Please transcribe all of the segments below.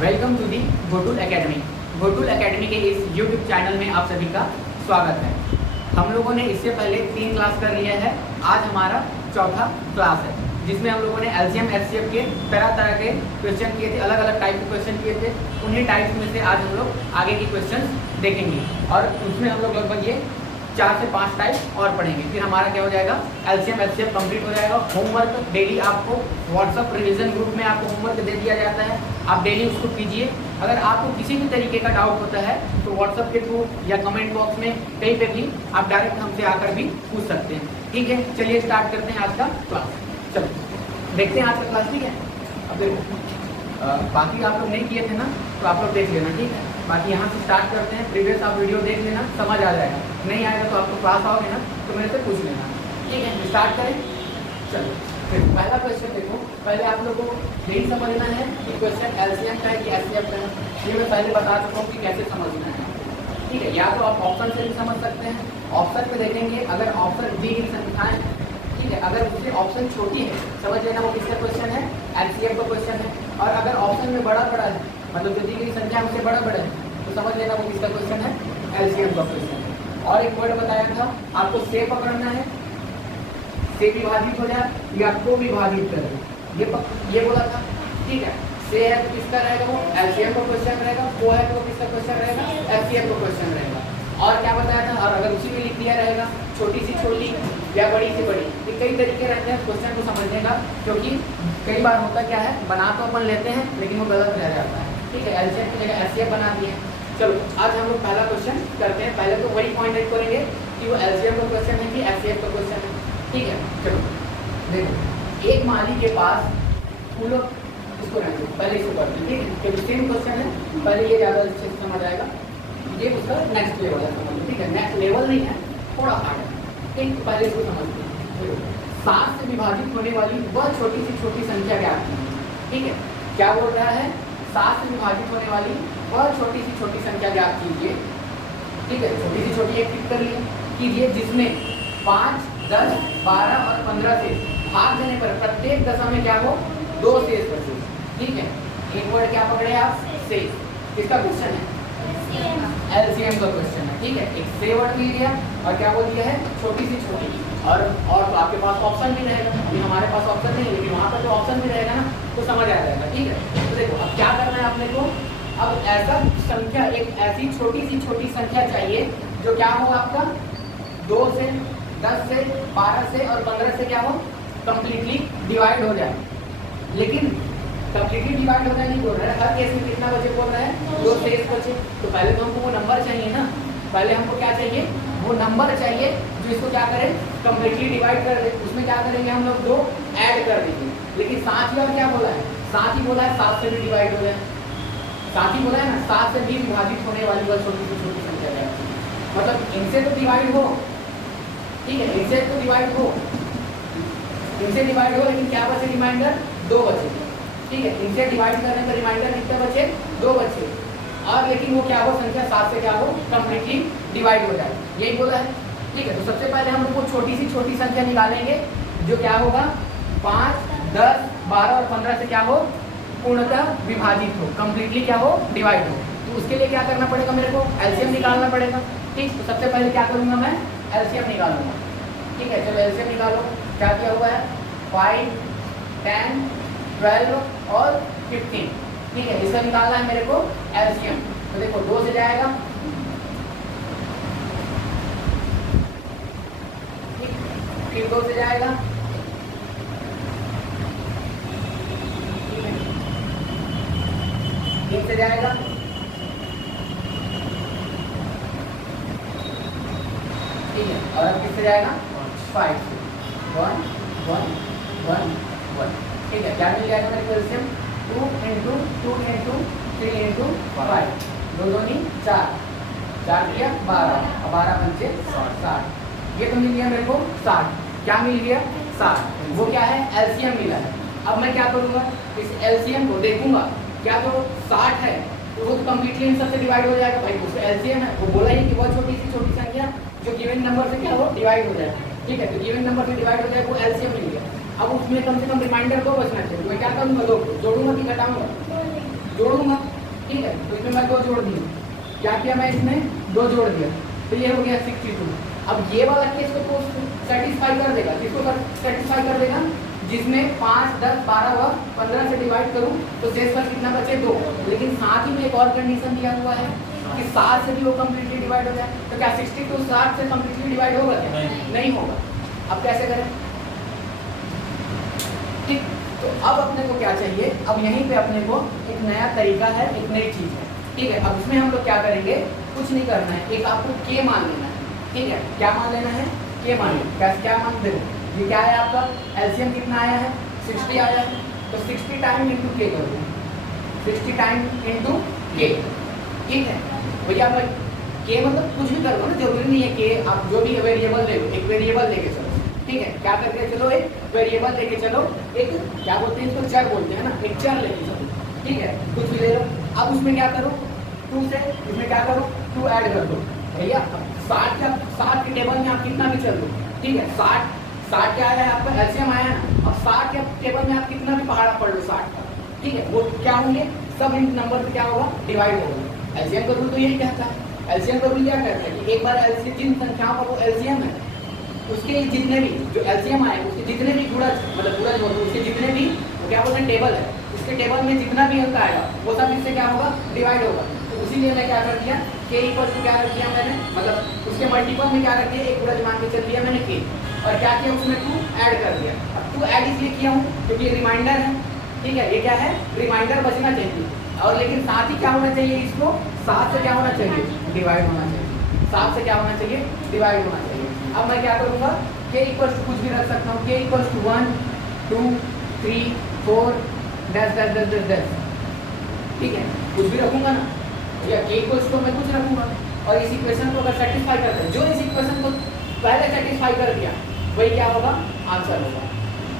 Welcome to the Gotul academy. Gotul academy के इस YouTube channel में आप सभी का स्वागत है। हम लोगों ने इससे पहले 3 क्लास कर लिया है। आज हमारा चौथा क्लास है, जिसमें हम लोगों ने एलसीएम एचसीएफ के तरह तरह के क्वेश्चन किए थे, अलग अलग टाइप के क्वेश्चन किए थे। उन्हीं टाइप्स में से आज हम लोग आगे की क्वेश्चन देखेंगे और उसमें हम लोग लगभग ये 4 से 5 टाइप और पढ़ेंगे। फिर हमारा क्या हो जाएगा, एलसीएम एचसीएफ कंप्लीट हो जाएगा। होमवर्क डेली आपको व्हाट्सअप रिवीजन ग्रुप में आपको होमवर्क दे दिया जाता है, आप डेली उसको कीजिए। अगर आपको किसी भी तरीके का डाउट होता है तो व्हाट्सअप के थ्रू या कमेंट बॉक्स में कहीं पे भी आप डायरेक्ट हमसे आकर भी पूछ सकते हैं। ठीक है, चलिए स्टार्ट करते हैं आज का क्लास। चलो देखते हैं आज का क्लास। ठीक है, अब देखो बाकी आप लोग नहीं किए थे ना, तो आप लोग देख लेना। ठीक है, बाकी यहाँ से स्टार्ट करते हैं। प्रीवियस आप वीडियो देख लेना, समझ आ जाएगा। नहीं आएगा तो आपको क्लास आओगे ना तो मेरे से पूछ लेना। ठीक है, स्टार्ट करें। चलो फिर पहला क्वेश्चन देखो। पहले आप लोगों को यही समझना है कि क्वेश्चन एलसीएम का है कि एचसीएफ का है। ये मैं पहले बता चुका हूँ कि कैसे समझना है। ठीक है, या तो आप ऑप्शन से भी समझ सकते हैं। ऑप्शन पे देखेंगे, अगर ऑप्शन दी गई संख्याएं, ठीक है, अगर उससे ऑप्शन छोटी है समझ लेना वो किसका क्वेश्चन है, एलसीएम का क्वेश्चन है। और अगर ऑप्शन में बड़ा बड़ा है, मतलब जो दी गई संख्या उससे बड़ा बड़ा है, तो समझ लेना वो किसका क्वेश्चन है, एलसीएम का क्वेश्चन है। और एक वर्ड बताया था आपको, से पकड़ना है, से विभाजित हो जाए या को विभाजित करे, ये बोला था। ठीक है, से है तो किसका रहेगा, वो एलसीएम का क्वेश्चन रहेगा। को है तो वो किसका क्वेश्चन रहेगा, एचसीएफ का क्वेश्चन रहेगा। और क्या बताया था, और अगर उसी में लिख दिया रहेगा छोटी सी छोटी या बड़ी से बड़ी, ये कई तरीके रहते हैं क्वेश्चन को समझने का। क्योंकि कई बार होता क्या है, बना तो अपन लेते हैं लेकिन वो गलत रह जाता है। ठीक है, एलसीएम की जगह एचसीएफ बना दिए। चलो आज हम लोग पहला क्वेश्चन करते हैं। पहले तो वही पॉइंट आउट करेंगे कि वो एलसीएम का क्वेश्चन है कि एचसीएफ का क्वेश्चन है। ठीक है, चलो देखो, एक माली के पास फूलों, इसको रहने दो, पहले इसको करते हैं। ठीक है, क्योंकि सेम क्वेश्चन है, पहले ये ज़्यादा अच्छे से समझ आएगा। ये उसका नेक्स्ट लेवल है, समझ लो। ठीक है, नेक्स्ट लेवल नहीं है, थोड़ा हार्ड है। ठीक, तो पहले इसको समझते हैं। 7 से विभाजित होने वाली वह छोटी सी छोटी संख्या ज्ञात कीजिए। ठीक है, क्या बोल रहा है, 7 से विभाजित होने वाली वह छोटी सी छोटी संख्या ज्ञात कीजिए। ठीक है, छोटी सी छोटी एक टिक कर लिए कीजिए, जिसमें 5, 10, 12 और 15 से भाग देने पर प्रत्येक दशा में क्या हो, 2 शेष बचे। ठीक है, एक वर्ड क्या पकड़े आप, शेष। किसका क्वेश्चन है, एलसीएम का क्वेश्चन है। ठीक है, एक से वर्ड मिल गया और क्या बोल दिया है, छोटी सी छोटी। और तो आपके पास ऑप्शन भी रहेगा। अभी हमारे पास ऑप्शन नहीं है, लेकिन वहाँ पर जो ऑप्शन भी रहेगा ना तो समझ आ जाएगा। ठीक है, तो देखो अब क्या करना है अपने को, अब ऐसा संख्या, एक ऐसी छोटी सी छोटी संख्या चाहिए जो क्या हो आपका 2 से 10 से 12 से और 15 से क्या हो, कंप्लीटली डिवाइड हो जाए। लेकिन कंप्लीटली डिवाइड हो जाए नहीं बोल रहा है, हर केस में कितना बचे बोल रहा है, 2 शेष बचे। तो पहले तो हमको वो नंबर चाहिए ना, पहले हमको क्या चाहिए, वो नंबर चाहिए जो इसको क्या करे, कंप्लीटली डिवाइड कर दे। उसमें क्या करेंगे हम लोग, 2 ऐड कर देंगे। लेकिन साथ ही और क्या बोला है, साथ ही बोला है 7 से भी डिवाइड हो जाए। साथ ही बोला है ना, 7 से भी विभाजित होने वाली वह छोटी से छोटी संख्या है। मतलब इनसे तो डिवाइड हो, ठीक है, इनसे तो डिवाइड हो, इनसे डिवाइड हो, लेकिन क्या बचे, रिमाइंडर 2 बचे। ठीक है, इनसे डिवाइड करने पर रिमाइंडर कितने बचे, 2 बचे। और लेकिन वो क्या हो, संख्या 7 से क्या हो, कंप्लीटली डिवाइड हो जाए, यही बोला है। ठीक है, तो सबसे पहले हम लोग को छोटी सी छोटी संख्या निकालेंगे जो क्या होगा, 5, 10, 12 और 15 से क्या हो, पूर्णतः विभाजित हो, कंप्लीटली क्या हो, डिवाइड हो। तो उसके लिए क्या करना पड़ेगा, मेरे को एलसीएम निकालना पड़ेगा। ठीक, तो सबसे पहले क्या करूँगा, मैं एलसीएम निकालूंगा। ठीक है, चलो एलसीएम निकालो। क्या किया हुआ है, 5, 10, 12 और 15। ठीक है, इसका निकालना है मेरे को एलसीएम। तो देखो 2 से जाएगा, फिर 2 से जाएगा, ठीक है, 3 से जाएगा, ठीक है, और अब किससे जाएगा, 5 से, 1, 1, 1, 1। ठीक है, क्या मिल जाएगा मेरे को एलसीएम, 2 इंटू 2 इंटू 3 इंटू 5, 2 दूनी 4, 4 दिया 12 और 12 पंचे 60। ये तो मिल गया मेरे को 60। क्या मिल गया, 60। वो क्या है, एलसीएम मिला है। अब मैं क्या करूँगा, इस एलसीएम को देखूंगा, क्या तो 60 है तो वो तो कम्प्लीटली इन सबसे डिवाइड हो जाएगा। भाई उसका एलसीएम है, वो बोला ही कि वो छोटी सी छोटी संख्या जो गिवन नंबर से क्या हो, डिवाइड हो जाए। ठीक है, तो गिवन नंबर से डिवाइड हो जाए, वो एलसीएम मिल गया। अब उसमें कम से कम रिमाइंडर 2 बचना चाहिए। मैं क्या करूँगा, 2 जोड़ूंगा कि घटाऊंगा, जोड़ूंगा। ठीक है, तो इसमें मैं 2 जोड़ दिया, क्या किया मैं इसमें 2 जोड़ दिया, तो ये हो गया 62। अब ये वाला केस को तो सेटिस्फाई कर देगा, किसको सेटिस्फाई कर देगा, जिसमें 5, 10, 12 व 15 से डिवाइड करूं तो शेषफल कितना बचे 2। लेकिन साथ ही में एक और कंडीशन दिया हुआ है कि 7 से भी वो कम्प्लीटली डिवाइड हो जाए, तो क्या 62 7 से कम्प्लीटली डिवाइड होगा क्या? नहीं होगा। अब कैसे करें? ठीक, तो अब अपने को क्या चाहिए, अब यहीं पे अपने को एक नया तरीका है, एक नई चीज है। ठीक है, अब इसमें हम लोग क्या करेंगे, कुछ नहीं करना है, एक आपको के मान लेना है। ठीक है, क्या मान लेना है? के मान लेना। कैसे क्या मान? देखो ये क्या है आपका एलसीएम कितना आया है 60 आया है, तो 60 टाइम इंटू के करो, 60 टाइम इंटू के। ठीक है भैया, मैं के मतलब कुछ भी करो ना, जरूरी नहीं है कि आप जो भी वेरिएबल ले, एक वेरिएबल लेके चलो। ठीक है, क्या करके चलो, एक वेरिएबल लेके चलो, एक क्या बोलते हैं इसको, चर बोलते हैं ना, एक चर लेके चलो। ठीक है, कुछ भी ले लो। अब उसमें क्या करो, 2 से इसमें क्या करो, 2 ऐड कर दो भैया। 60 के टेबल में आप कितना भी चल दो। ठीक है, 60 क्या आया है आपका, एलसीएम आया ना। अब 60 के टेबल में आप कितना भी पहाड़ा पढ़ लो 60 का, ठीक है, वो क्या होंगे, सब इन नंबर पे क्या होगा, डिवाइड होगा। एलसीएम का रूल तो यही कहता है। एलसीएम का रूल क्या कहता है कि एक बार एलसीएम, जिन संख्याओं का वो एलसीएम है, उसके जितने भी जो एलसीएम आए, उसके जितने भी गुणज, मतलब गुणज होते हैं, उसके जितने भी वो क्या बोलते हैं, टेबल है, उसके टेबल में जितना भी अंक आएगा वो सब इससे क्या होगा, डिवाइड होगा। तो उसीलिए मैं क्या कर दिया, के इक्वल टू क्या रख दिया मैंने, मतलब उसके मल्टीपल में क्या रख दिया, एक गुणज मान के चल दिया मैंने के, और क्या किया उसमें 2 ऐड कर दिया। अब 2 ऐड इसलिए किया हूँ क्योंकि ये रिमाइंडर है। ठीक है, ये क्या है, रिमाइंडर बचना चाहिए, और लेकिन साथ ही क्या होना चाहिए, इसको 7 से क्या होना चाहिए, डिवाइड होना चाहिए। 7 से क्या होना चाहिए, डिवाइड होना चाहिए। अब मैं क्या करूँगा, के इक्वल टू कुछ भी रख सकता हूँ, के equal to 1 2 3 4 dash dash dash dash dash. ठीक है, कुछ भी रखूंगा ना, या के इक्वल टू मैं कुछ रखूंगा, और इस इक्वेशन को अगर सेटिस्फाई करता है, जो इस इक्वेशन को पहले सेटिस्फाई कर दिया वही क्या होगा, आंसर होगा।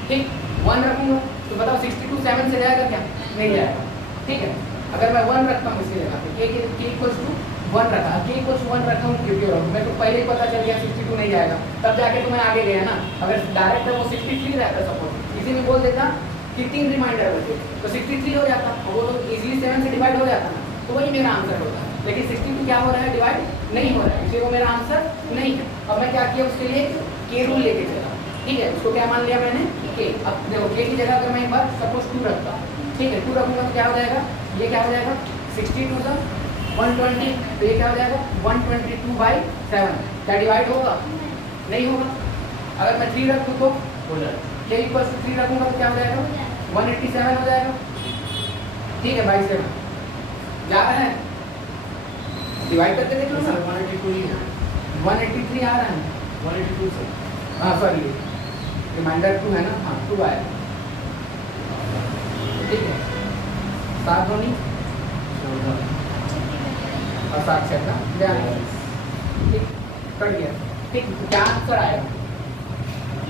ठीक, 1 रखूंगा तो बताओ 62 7 से जाएगा क्या, नहीं जाएगा। ठीक है, अगर मैं 1 रखता हूँ इसकी जगह पे, के इक्वल टू 1 रखा, के इक्वल टू 1 रखा हूँ क्योंकि मैं तो पहले ही पता चल गया 62 नहीं जाएगा, तब जाके तो मैं आगे गया ना। अगर डायरेक्ट वो 63 रहता, सपोज इसी में बोल देता कि 3 रिमाइंडर बचे तो 63 हो जाता, वो तो इजीली 7 से डिवाइड हो जाता ना, तो वही मेरा आंसर होता है। लेकिन 62 क्या हो रहा है, डिवाइड नहीं हो रहा है, इसलिए वो मेरा आंसर नहीं है। अब मैं क्या किया, उसके लिए के रूल लेके चला। ठीक है, उसको क्या मान लिया मैंने, के। अब देखो के की जगह अगर मैं एक बार सपोज 2 रखता हूँ, ठीक है, 2 रखूंगा तो क्या हो जाएगा, ये क्या हो जाएगा 62 से 120, तो ये क्या हो जाएगा 122/7। क्या डिवाइड होगा, नहीं होगा। अगर मैं 3 रखूँ तो हो जाएगा, के इक्वल टू 3 रखूंगा तो क्या हो जाएगा 187 हो जाएगा। ठीक है, 7 जा रहा है, डिवाइड करके देख लो ना, 183 आ रहा है, 182 सर। हाँ सॉरी, रिमाइंडर 2 है ना, हाँ 2 आया। ठीक है, 7 दूनी और 7 छक्का, ठीक, कट गया। ठीक, क्या आंसर आएगा,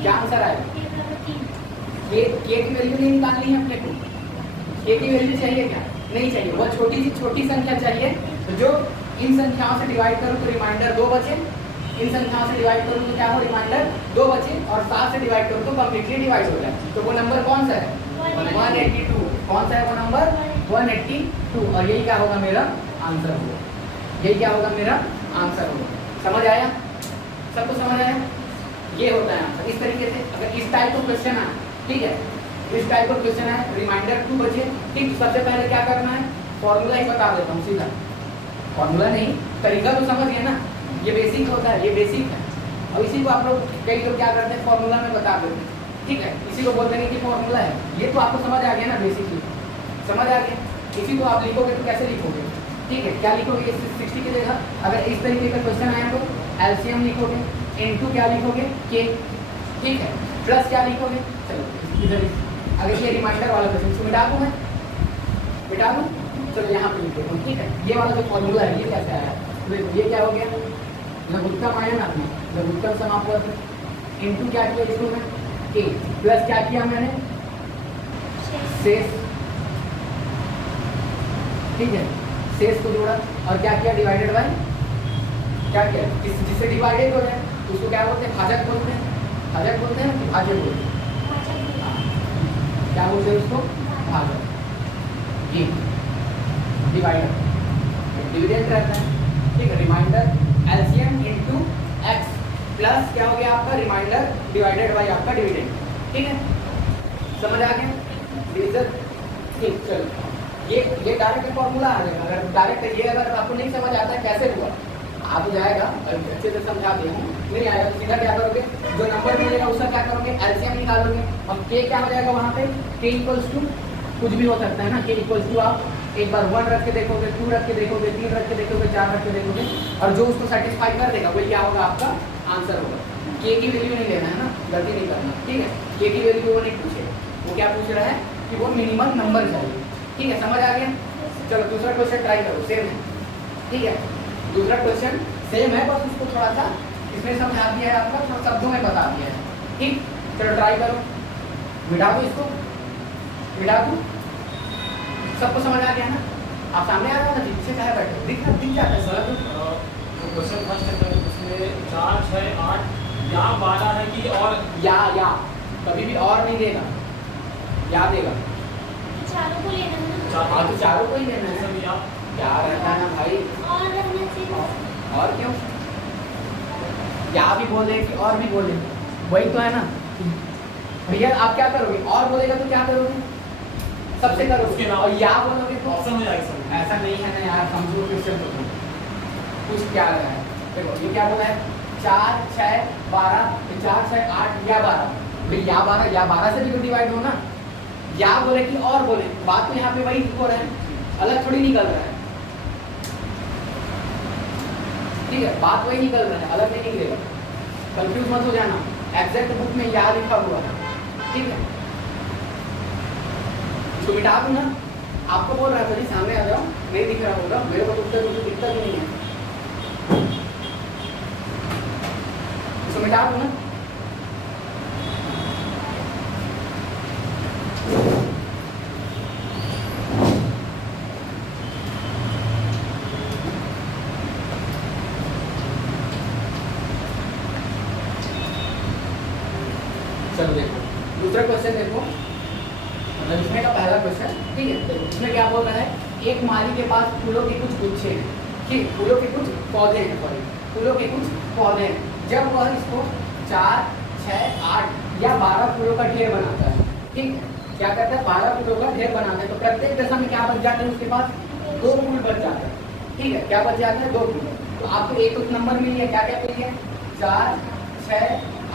क्या आंसर आएगा, के की वैल्यू नहीं निकालनी है अपने को, के की वैल्यू चाहिए क्या, नहीं चाहिए, वो छोटी सी छोटी संख्या चाहिए। तो जो इन संख्याओं से डिवाइड करूँ तो रिमाइंडर 2 बचे, इन संख्याओं से डिवाइड करूँ तो क्या हो, रिमाइंडर 2 बचे, और 7 से डिवाइड करूँ तो कम्प्लीटली डिवाइड हो जाए। तो वो नंबर कौन सा है, 182। कौन सा है वो नंबर, 182, और यही क्या होगा मेरा आंसर होगा, यही क्या होगा मेरा आंसर होगा। समझ आया, सबको समझ आया, ये होता है आंसर। इस तरीके से अगर इस टाइप का क्वेश्चन आए, ठीक है, इस टाइप का क्वेश्चन है, रिमाइंडर 2 बचे, ठीक, सबसे पहले क्या करना है, फॉर्मूला ही बता देता हूँ सीधा, फॉर्मूला नहीं, तरीका तो समझ गए ना, ये बेसिक होता है, ये बेसिक है। और इसी को आप लोग, कई लोग क्या करते हैं, फॉर्मूला में बता देते हैं, ठीक है, इसी को बोलते हैं कि फॉर्मूला है। ये तो आपको समझ आ गया ना, बेसिकली समझ आ गया। इसी को आप लिखोगे तो कैसे लिखोगे, ठीक है, क्या लिखोगे, 60 की जगह अगर इस तरीके का क्वेश्चन आया तो एलसीएम लिखोगे, इनटू क्या लिखोगे, के, ठीक है, प्लस क्या लिखोगे, चलो इधर अगर ये रिमाइंडर वाला क्वेश्चन इसको मिटा दूँ, मैं मिटा दूँ, चलो यहाँ पे लिख देता हूँ। ठीक है, ये वाला जो फॉर्मूला है ये कैसे आया, देखो ये क्या हो गया, लघुत्तम आया ना अपना, लघुत्तम समापवर्त इनटू क्या किया इसको मैं, के, प्लस क्या किया मैंने, शेष, ठीक है, शेष को जोड़ा, और क्या किया, डिवाइडेड बाय, क्या किया, जिससे डिवाइडेड हो जाए उसको क्या बोलते हैं, भाजक बोलते हैं, भाजक बोलते हैं कि भाजक बोलते हैं, क्या बोलते हैं उसको, भाजक। डिवाइडर, डिविडेंड रहता है, ठीक है। Reminder LCM into x plus क्या हो गया आपका रिमाइंडर डिवाइडेड बाय आपका डिविडेंड, ठीक है। समझ आ गया डिवीजन, ठीक। चलो ये डायरेक्ट फॉर्मूला आ जाएगा। अगर डायरेक्ट ये अगर आपको नहीं समझ आता है कैसे हुआ आ तो जाएगा, अच्छे से समझा दिया हूँ, नहीं आएगा तो सीधा क्या करोगे, जो नंबर मिलेगा उसका क्या करोगे एलसीएम निकालोगे। अब के क्या हो जाएगा वहाँ पे, के इक्वल्स टू कुछ भी हो सकता है ना, के इक्वल्स टू आप एक बार 1 रख के देखोगे, 2 रख के देखोगे, 3 रख के देखोगे, 4 रख के देखोगे, और जो उसको सेटिस्फाई कर देगा वही क्या होगा आपका आंसर होगा। के की वैल्यू नहीं लेना है ना, गलती नहीं करना, ठीक है। के की वैल्यू वो नहीं पूछे, वो क्या पूछ रहा है कि वो मिनिमम नंबर चाहिए, ठीक है। समझ आ गया। चलो दूसरा क्वेश्चन ट्राई करो, सेम है, ठीक है। दूसरा क्वेश्चन सेम है, बस उसको थोड़ा सा इसमें समझा दिया है आपका, थोड़ा शब्दों में बता दिया है, ठीक। चलो ट्राई करो, मिटा दो इसको, मिटा दो। सबको समझ आ गया ना, आप सामने आ रहा है ना, पीछे कहा बैठे दिख जाता है सर। तो क्वेश्चन फर्स्ट है उसमें 4, 6, 8 या 12 है कि और या कभी भी और नहीं देगा, या देगा, चारों को लेना है ना। हाँ तो चारों को ही लेना है, सब या क्या रहता है ना भाई, और रहना चाहिए। और क्यों, या भी बोले कि और भी बोले, वही तो है ना भैया। आप क्या करोगे, और बोलेगा तो क्या करोगे, सबसे करोगे, और या बोलोगे तो ऑप्शन हो जाएगा सब। ऐसा नहीं है ना यार, समझो क्वेश्चन को कुछ क्या रहा है। देखो ये क्या बोला है, 4, 6, 12, 4, 6, 8 या 12, भाई या 12 से भी तो डिवाइड हो ना। या बोले कि और बोले, बात तो यहाँ पे वही हो रहा है, अलग थोड़ी निकल रहा है, ठीक है। बात वही निकल रहा है, अलग नहीं निकलेगा, कंफ्यूज मत हो जाना। एग्जैक्ट बुक में या लिखा हुआ है, ठीक है। इसको मिटा दूं ना, आपको बोल रहा था जी सामने आ जाओ, नहीं दिख रहा होगा मेरे को, तो दिखता भी नहीं है, इसको मिटा दूं ना। चलो देखो दूसरा क्वेश्चन देखो, मतलब इसमें का पहला क्वेश्चन, ठीक है। देखो इसमें क्या बोल रहा है, एक माली के पास फूलों के कुछ गुच्छे हैं, ठीक, फूलों के कुछ पौधे हैं, सॉरी फूलों के कुछ पौधे हैं। जब वह इसको 4, 6, 8 या 12 फूलों का ढेर बनाता है, ठीक है, क्या करता है 12 फूलों का ढेर बनाता है, तो प्रत्येक दशा में क्या बच जाते हैं उसके पास 2 फूल बच जाते हैं, ठीक है। क्या बच जाते हैं 2 फूल। तो आपको एक नंबर मिल गया, क्या क्या मिल गया, 4, 6,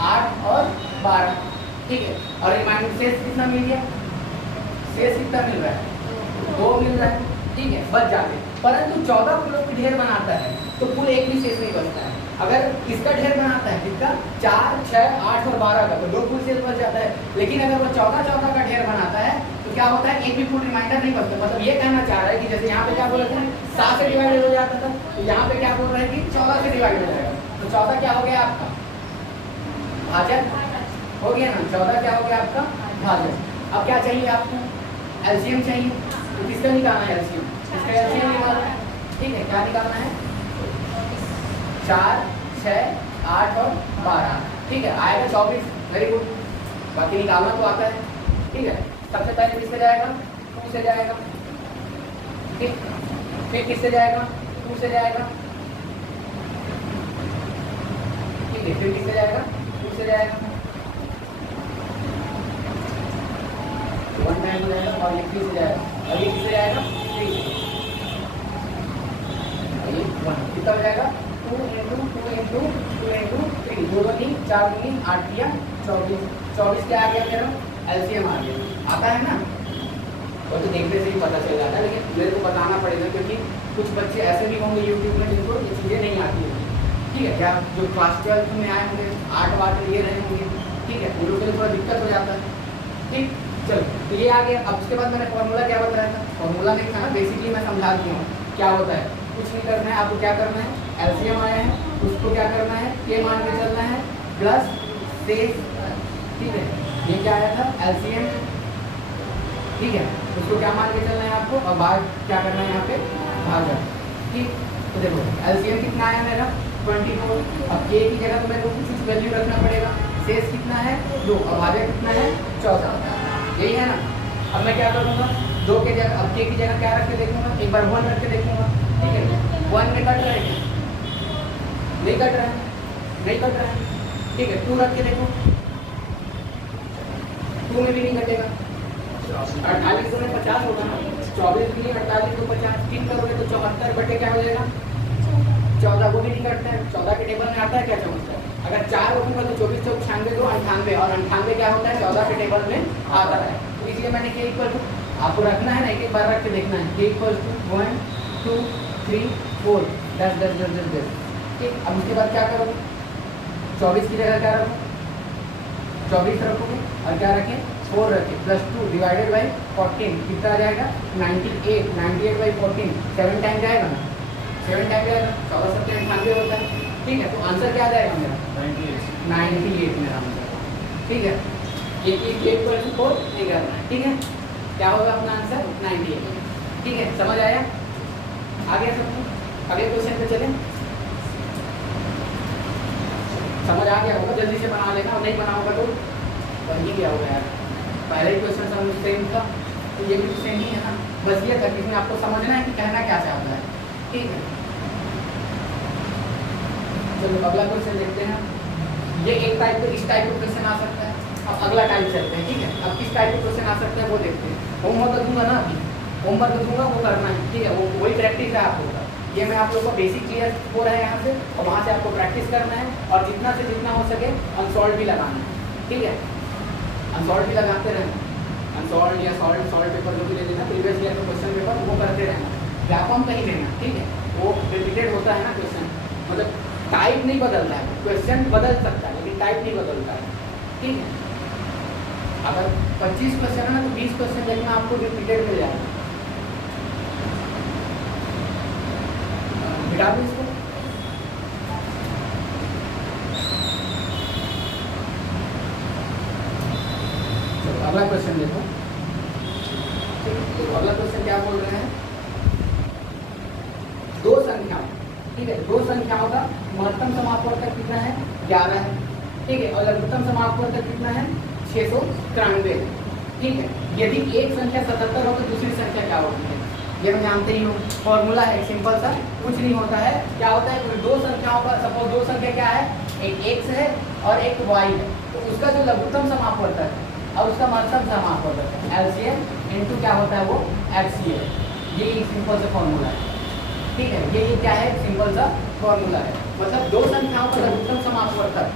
8 और 12, ठीक है। और रिमाइंडर शेष कितना मिल गया, शेष कितना मिल रहा है, 2 मिल रहा है, ठीक है, बच जाते। परंतु 14 फूलों की ढेर बनाता है तो फूल एक भी शेष नहीं बचता है। अगर इसका ढेर बनाता है किसका, 4, 6, 8 और 12 का, तो 2 फूल शेष बच जाता है। लेकिन अगर वो 14 का ढेर बनाता है तो क्या होता है, एक भी फूल रिमाइंडर नहीं बचता। मतलब ये कहना चाह रहा है कि जैसे यहाँ पे क्या बोला था 7 से डिवाइड हो जाता था, तो यहाँ पे क्या बोल रहा है कि 14 से डिवाइड हो जाएगा। तो 14 क्या हो गया आपका भाजक हो गया ना, 14 क्या हो गया आपका भाजक। अब क्या चाहिए आपको, एलसीएम चाहिए, तो किसका निकालना है एलसीएम, इसका एलसीएम निकालना है, ठीक है। क्या निकालना है, 4, 6, 8 और 12, ठीक है, आएगा 24, वेरी गुड। बाकी निकालना तो आता है, ठीक है। सबसे पहले किससे जाएगा, 2 से जाएगा, ठीक, फिर किससे जाएगा, 2 से जाएगा, ठीक है, फिर किससे जाएगा, 2 से जाएगा, 1 टाइम हो जाएगा, और ये 3 से जाएगा, और ये किससे जाएगा, 3 से, और ये 1 कितना हो जाएगा, 2 into 3, 2 3 4 3 8 दिया 24, 24 क्या आ गया मेरा, एलसीएम आ गया। आता है ना, वो तो देखने से ही पता चल जाता है, लेकिन मेरे को बताना पड़ेगा क्योंकि कुछ बच्चे ऐसे भी होंगे यूट्यूब में जिनको ये चीज़ें नहीं आती होंगी, ठीक है। क्या जो क्लास 12 में आए होंगे 8 बार लिए रहे होंगे, ठीक है, उन लोगों के लिए थोड़ा दिक्कत हो जाता है, ठीक। चलो तो ये आ गया। अब उसके बाद मैंने फॉर्मूला क्या बताया था, फॉर्मूला नहीं था ना, बेसिकली मैं समझा दिया हूँ क्या होता है। कुछ नहीं करना है आपको, क्या करना है, एलसीएम आया है उसको क्या करना है, के मान के चलना है, प्लस शेष, ठीक है। ये क्या आया था, एलसीएम, ठीक है, उसको क्या मान के चलना है आपको, और बाद क्या करना है यहाँ पे भाजक, ठीक। तो देखो एलसीएम कितना आया मेरा 24, अब के की जगह तो मेरे को कुछ वैल्यू रखना पड़ेगा, शेष कितना है 2, और भाजक कितना है 14, यही है ना। अब मैं क्या करूँगा, 2 के जगह, अब के की जगह क्या रख के देखूंगा, एक बार 1 रख के देखूंगा, ठीक है। 1 में कट रहा है क्या? नहीं कट रहा है, नहीं कट रहा है, ठीक है। 2 रख के देखो, 2 में भी नहीं कटेगा। 48 में 50 होगा ना, 24 भी नहीं, 48 को 50 3 करोगे तो 74 बटे क्या हो जाएगा 14, वो भी नहीं कटता है। 14 के टेबल में आता है क्या 74? अगर 4 रखूंगा तो 24 चौक 96 2 98, और 98 क्या होता है 14 के टेबल में आता है। तो इसलिए मैंने के इक्वल टू आपको रखना है ना, एक एक बार रख के देखना है। के इक्वल टू 1 2 3 4 10 10 10 10 10, ठीक। अब उसके बाद क्या करोगे, 24 की जगह क्या रखो 24 रखोगे, और क्या रखें 4 रखें, प्लस 2 डिवाइडेड बाई 14 कितना आ जाएगा 98, 98 बाई 14 7 टाइम जाएगा ना, 7 टाइम जाएगा, 14 7 98 होता है, ठीक है। तो आंसर क्या आ जाएगा मेरा 98 मेरा आंसर, ठीक है। ये 8/4 नहीं करना है, ठीक है। क्या होगा अपना आंसर 98, ठीक है। समझ आया, आ गया सबको? अगले क्वेश्चन पे चलें। समझ आ गया होगा, जल्दी से बना लेना, और नहीं बना होगा तो बन ही गया होगा यार। पहले ही क्वेश्चन समझ सेम था, तो ये भी सेम ही है ना, बस ये था कि इसमें आपको समझना है कि कहना क्या चाहता है, ठीक है। चलो अगला क्वेश्चन देखते हैं। ये एक टाइप का, इस टाइप का क्वेश्चन आ सकता है। अब अगला टाइप चलते हैं, ठीक है। अब किस टाइप का क्वेश्चन आ सकता है वो देखते हैं। होमवर्क दूंगा ना, अभी होमवर्क दूंगा वो करना है, ठीक है। वो वही प्रैक्टिस है आप लोगों का। ये मैं आप लोगों का बेसिक क्लियर हो रहा है यहाँ से, और वहाँ से आपको प्रैक्टिस करना है, और जितना से जितना हो सके अनसॉल्व भी लगाना है, ठीक है। अनसॉल्व भी लगाते रहना, अनसॉल्व या सॉल्व पेपर जो भी ले लेना, प्रीवियस ईयर का क्वेश्चन पेपर वो करते रहना, व्यापम कहीं लेना, ठीक है। वो रिपीटेड होता है ना क्वेश्चन, मतलब टाइप नहीं बदलता है, क्वेश्चन बदल सकता है लेकिन टाइप नहीं बदलता है, ठीक है। अगर 25 क्वेश्चन है ना तो 20 क्वेश्चन देखना आपको रिपीटेड मिल जाएगा। मिटा दो इसको, चलो अगला क्वेश्चन देखो, तो अगला क्वेश्चन क्या बोल रहे हैं, दो संख्याओं, ठीक है, दो संख्याओं का महत्तम समापवर्तक कितना है 11 है, ठीक है, और लघुत्तम समापवर्तक कितना है 693 है, ठीक है। यदि एक संख्या 77 हो तो दूसरी संख्या क्या होती है, ये हम जानते ही हो, फॉर्मूला है सिंपल सा, कुछ नहीं होता है। क्या होता है कि दो संख्याओं का, सपोज दो संख्या क्या है, एक x है और एक y है, तो उसका जो लघुत्तम समापवर्तक है और उसका महत्तम समापवर्तक है LCM इनटू क्या होता है वो HCF, ये एक सिंपल सा फॉर्मूला है, ठीक है। ये क्या है, सिंपल सा फॉर्मूला है, मतलब दो संख्याओं का लघुत्तम समापवर्तक,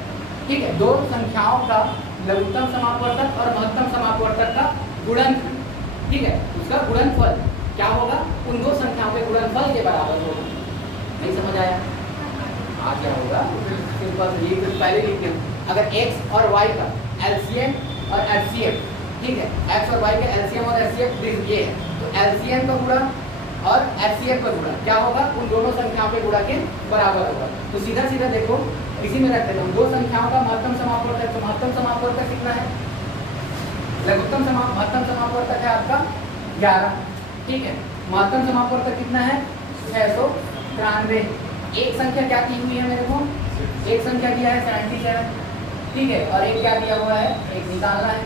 ठीक है, दो संख्याओं का लघुत्तम समापवर्तक और महत्तम समापवर्तक का गुणनफल, ठीक है, उसका गुणनफल क्या होगा, उन दो संख्याओं के गुणनफल के बराबर होगा। नहीं समझ आया, आ क्या होगा, सिंपल ये तो पहले लिखते हैं। अगर x और y का LCM और HCF, ठीक है, x और y का LCM और HCF ये है, तो LCM का गुणा और HCF का गुणा क्या होगा, उन दोनों संख्याओं के गुणा के बराबर होगा। तो सीधा सीधा देखो, इसी में रख देता हूँ, दो संख्याओं का महत्तम समापवर्तक, तो महत्तम समापवर्तक कितना है, महत्तम समापवर्तक है आपका 11, ठीक है। महत्तम समापवर्तक कितना है 693। एक संख्या क्या की हुई है मेरे को, एक संख्या दिया है 77, ठीक है, और एक क्या दिया हुआ है, एक निकालना है,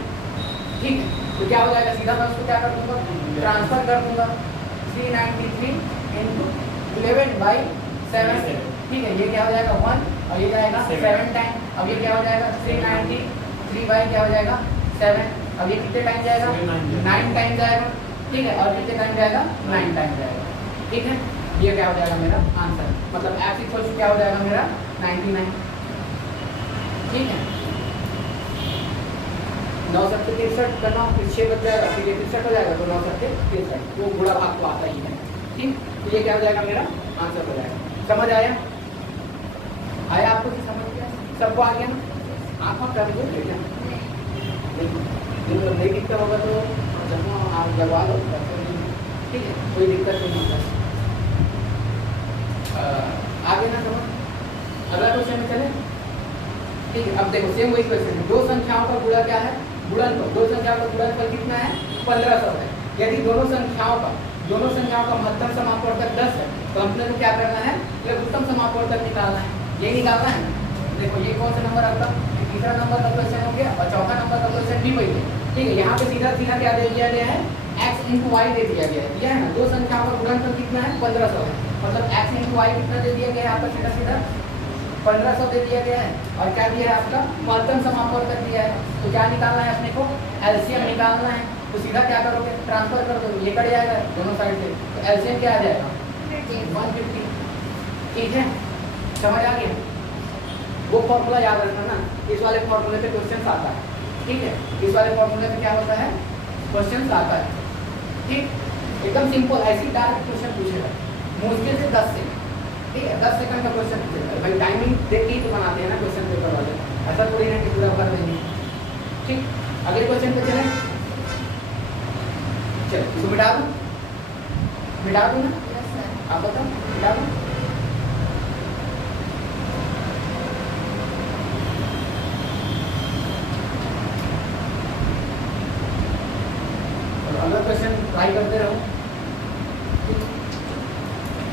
ठीक है। तो क्या हो जाएगा, सीधा मैं उसको क्या कर दूंगा, ट्रांसफर कर दूंगा 393 इंटू 11/7, ठीक है। ये क्या हो जाएगा 1 और ये जाएगा 7 टाइम, अब ये क्या हो जाएगा 393 बाई क्या हो जाएगा 7, अब ये कितने टाइम जाएगा 9 टाइम जाएगा, ठीक है, और कितने टाइम जाएगा 9 टाइम जाएगा, ठीक है। ये क्या हो जाएगा मेरा आंसर, मतलब x इक्वल टू क्या हो जाएगा मेरा 99, ठीक है। 9 सत्ते 63 करना, फिर 6 बच जाएगा, फिर ये 63 हो जाएगा, तो 9 सत्ते 63, वो गुणा भाग तो आता ही है, ठीक। तो ये क्या हो जाएगा मेरा आंसर हो जाएगा। समझ आया, आया आपको कि समझ गया, सबको आ गया ना, आँख में कर दो क्या, नहीं दिक्कत होगा तो आप लगवा लो, ठीक है, कोई दिक्कत नहीं होता। आगे ना समझ, अगला क्वेश्चन में चले, ठीक है। अब देखो सेम वही क्वेश्चन है, दो संख्याओं का गुणा क्या है, गुणनफल, दो संख्याओं का गुणनफल कितना है 1500 है। यदि दोनों संख्याओं का महत्तम समापवर्तक 10 है, तो हमने को क्या करना है, लघुत्तम समापवर्तक निकालना है, यही निकालना है ना। देखो ये कौन सा नंबर आपका, तीसरा नंबर का क्वेश्चन हो गया, और चौथा नंबर का क्वेश्चन भी वही है, ठीक है। यहाँ पे सीधा सीधा क्या दे दिया गया है, x इंटू वाई दे दिया गया है, ना, दो संख्याओं का गुणनफल कितना 1500 है, मतलब x इंटू वाई कितना दे दिया गया है आपका सीधा सीधा 1500 दे दिया गया है। और क्या दिया है आपका महत्तम समापवर्तक दिया है। तो क्या निकालना है अपने को एलसीएम निकालना है। तो सीधा क्या करोगे ट्रांसफर कर दो, ये कट जाएगा दोनों साइड से, तो एलसीएम क्या आ जाएगा 150। ठीक है समझ आ गया। वो फॉर्मूला याद रखना ना, इस वाले फॉर्मूले पे क्वेश्चन आता है। ठीक है इस वाले फॉर्मूले पे क्या होता है क्वेश्चन आता है। ठीक एकदम सिंपल ऐसी डायरेक्ट क्वेश्चन पूछेगा मुश्किल से 10 से। ठीक है 10 सेकंड का क्वेश्चन पूछेगा। भाई टाइमिंग देख के तो बनाते हैं ना क्वेश्चन पेपर वाले, ऐसा थोड़ी ना कि पूरा भर देंगे। ठीक अगले क्वेश्चन पे चलें। चलो इसको मिटा दूँ ना आप बताओ मिटा दूँ। अगला क्वेश्चन ट्राई करते रहो।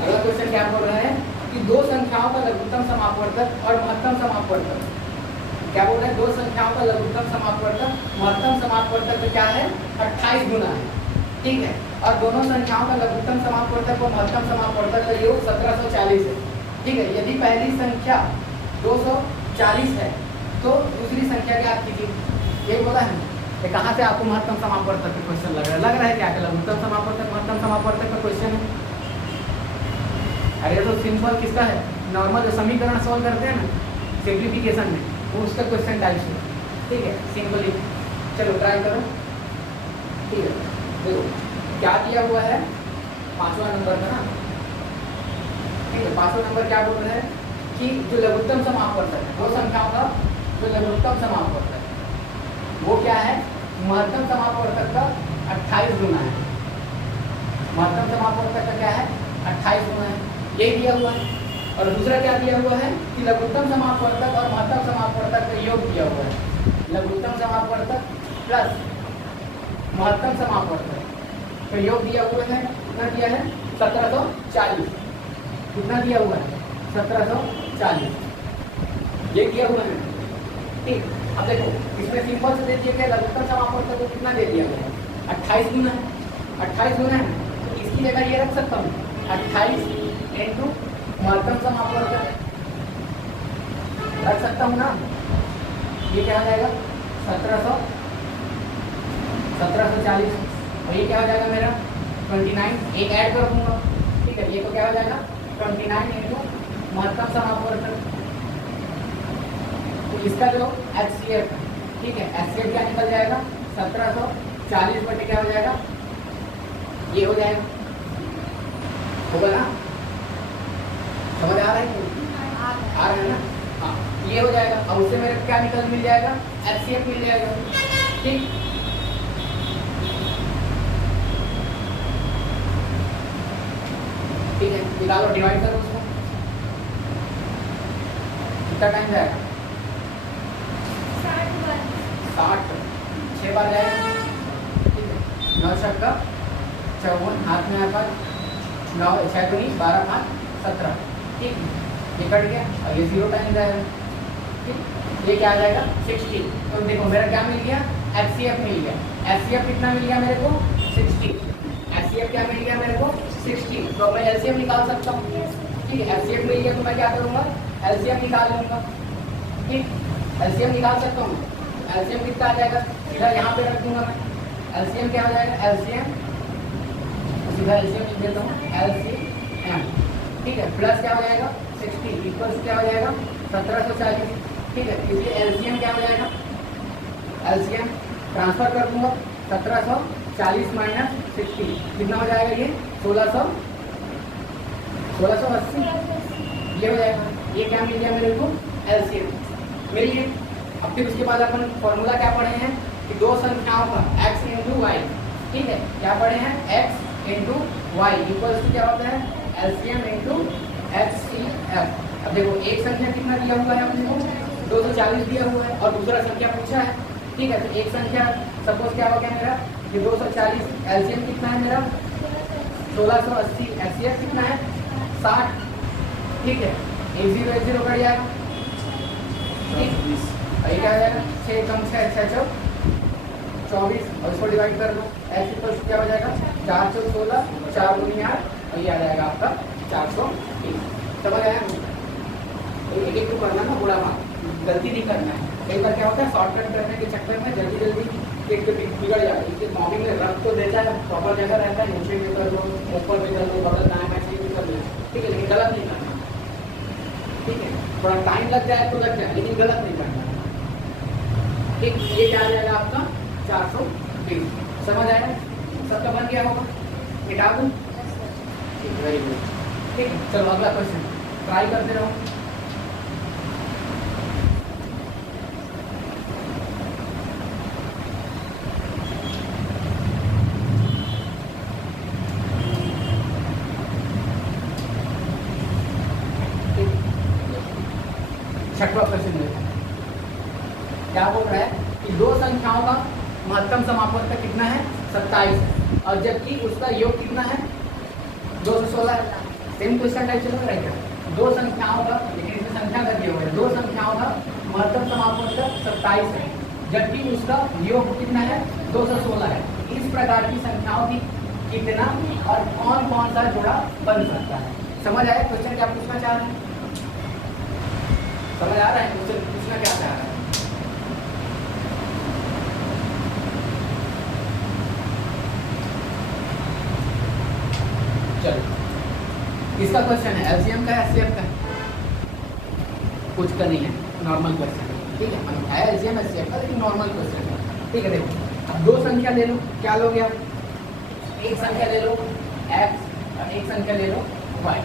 अगला क्वेश्चन क्या बोल रहा है कि दो संख्याओं का लघुत्तम समापवर्तक और महत्तम समापवर्तक। क्या बोल रहा है दो संख्याओं का लघुत्तम समापवर्तक महत्तम समापवर्तक क्या है 28 गुना है। ठीक है और दोनों संख्याओं का लघुत्तम समापवर्तक और महत्तम समापवर्तक का योग 1740 है। ठीक है यदि पहली संख्या 240 है तो दूसरी संख्या क्या कीजिए ये बोला है। ये कहाँ से आपको महत्तम समापवर्तक का क्वेश्चन लग रहा है क्या लघुत्तम समापवर्तक महत्तम समापवर्तक का क्वेश्चन है। अरे तो सिंपल किसका है नॉर्मल जो समीकरण सॉल्व करते हैं ना सिंप्लीफिकेशन में वो उसका क्वेश्चन टाइप से। ठीक है सिंपली चलो ट्राई करो। ठीक है देखो क्या दिया हुआ है 5वां नंबर का ना। ठीक है 5वां नंबर क्या बोल रहा है कि जो लघुत्तम समापवर्तक है दो संख्याओं का जो लघुत्तम समापवर्तक है वो क्या है महत्तम समापवर्तक का 28 गुना है। महत्तम समापवर्तक का क्या है 28 गुना है ये दिया हुआ है। और दूसरा क्या दिया हुआ है कि लघुत्तम समापवर्तक और महत्तम समापवर्तक का योग दिया हुआ है। लघुत्तम समापवर्तक प्लस महत्तम समापवर्तक का योग दिया हुआ है। कितना दिया है 1740। कितना दिया हुआ है 1740 ये दिया हुआ है। ठीक अब देखो इसमें सिंपल से दे दिया गया लघुत्तम समापवर्तक को कितना दे दिया गया 28 गुना है। 28 गुना है तो इसकी जगह ये रख सकता हूँ 28 इंटू महत्तम समापवर्तक रख सकता हूँ ना। ये क्या हो जाएगा 1740 और ये क्या हो जाएगा मेरा 29 एक ऐड कर दूंगा। ठीक है ये तो क्या हो जाएगा 29 इंटू महत्तम समापवर्तक। तो इसका जो HCF ठीक है HCF क्या निकल जाएगा 1740 बटे क्या हो जाएगा ये हो जाएगा होगा ना समझ आ रहा है आ रहा है ना हाँ ये हो जाएगा और उससे मेरे क्या मिल जाएगा HCF मिल जाएगा। ठीक ठीक है निकालो डिवाइड करो उसको कितना टाइम जाएगा 60 6 बार जाएगा। ठीक है 9 छक्का 54 हाथ में आपका 9 6 दूनी 12 5 17। ठीक ये कट गया और ये 0 टाइम जाएगा। ठीक ये क्या आ जाएगा 60। तो देखो मेरा क्या मिल गया HCF मिल गया। HCF कितना मिल गया मेरे को 60। HCF क्या मिल गया मेरे को 60। तो मैं LCM निकाल सकता हूँ। ठीक है HCF मिल गया तो मैं क्या करूँगा LCM निकाल लूँगा। ठीक LCM निकाल सकता हूँ। LCM कितना आ जाएगा सीधा यहाँ पे रख दूंगा मैं। LCM क्या हो जाएगा LCM सीधा LCM लिख देता हूँ LCM। ठीक है प्लस क्या हो जाएगा 60 इक्वल्स क्या हो जाएगा 1740। ठीक है इसलिए LCM क्या हो जाएगा LCM ट्रांसफर कर दूंगा 1740 माइनस 60 कितना हो जाएगा ये 1680 ये हो जाएगा। ये क्या मिल गया मेरे को LCM मिल गया। अब फिर उसके बाद अपन फॉर्मूला क्या पढ़े हैं कि दो संख्याओं का x इंटू वाई। ठीक है क्या पढ़े हैं x into y equals to क्या होता है LCM इंटू HCF। अब देखो एक संख्या कितना दिया हुआ है अपने को 240 दिया हुआ है और दूसरा संख्या पूछा है। ठीक है तो एक संख्या सपोज क्या हो गया मेरा ये 240 LCM कितना है मेरा 1680 HCF कितना है 60। ठीक है 10 कट जाएगा। ठीक ये क्या हो जाएगा 6 कम 6 6 24 और इसको डिवाइड कर दो x इक्वल्स क्या हो जाएगा 4 4 16 4 दूनी 8 और ये आ जाएगा आपका 420। समझ आया? तो एक एक को करना ना, बुरा बात गलती नहीं करना है। कई बार क्या होता है शॉर्टकट करने के चक्कर में जल्दी जल्दी एक तो बिगड़ जाता है। इसलिए मॉर्निंग में रख तो देता है, प्रॉपर जगह रहता है, नीचे भी कर दो, ऊपर भी कर दो, बगल दाएं बाएं भी कर दो, ठीक है, लेकिन गलत नहीं करना, ठीक है। थोड़ा टाइम लग जाए तो लग जाए, लेकिन गलत नहीं करना, ठीक। ये क्या आ जाएगा आपका 420। समझ आएगा? सबका बन गया होगा? मिटा दूँ? वेरी गुड, ठीक है। चलो अगला क्वेश्चन ट्राई करते रहो। छठवां क्वेश्चन है, क्या बोल रहा है कि दो संख्याओं का महत्तम समापवर्तक कितना है? 27 है, और जबकि उसका योग कितना है? 216। सेम क्वेश्चन टाइप चल रहा है क्या? दो संख्याओं का, लेकिन इसमें संख्या का दिया हुआ है, दो संख्याओं का महत्तम समापवर्तक 27 है, जबकि उसका योग कितना है? 216 है। इस प्रकार की संख्याओं की कितना और कौन कौन सा जोड़ा बन सकता है? समझ आया क्वेश्चन क्या पूछना चाह रहे हैं? समझ आ रहा है क्वेश्चन पूछना क्या चाह रहा है? चलो, इसका क्वेश्चन है एलसीएम का है, एचसीएफ का है? कुछ का नहीं है, नॉर्मल क्वेश्चन है, ठीक है। मतलब है एलसीएम एचसीएफ का, लेकिन नॉर्मल क्वेश्चन है, ठीक है। देखो अब दो संख्या ले लो, क्या लोगे आप? एक संख्या ले लो x और एक संख्या ले लो y,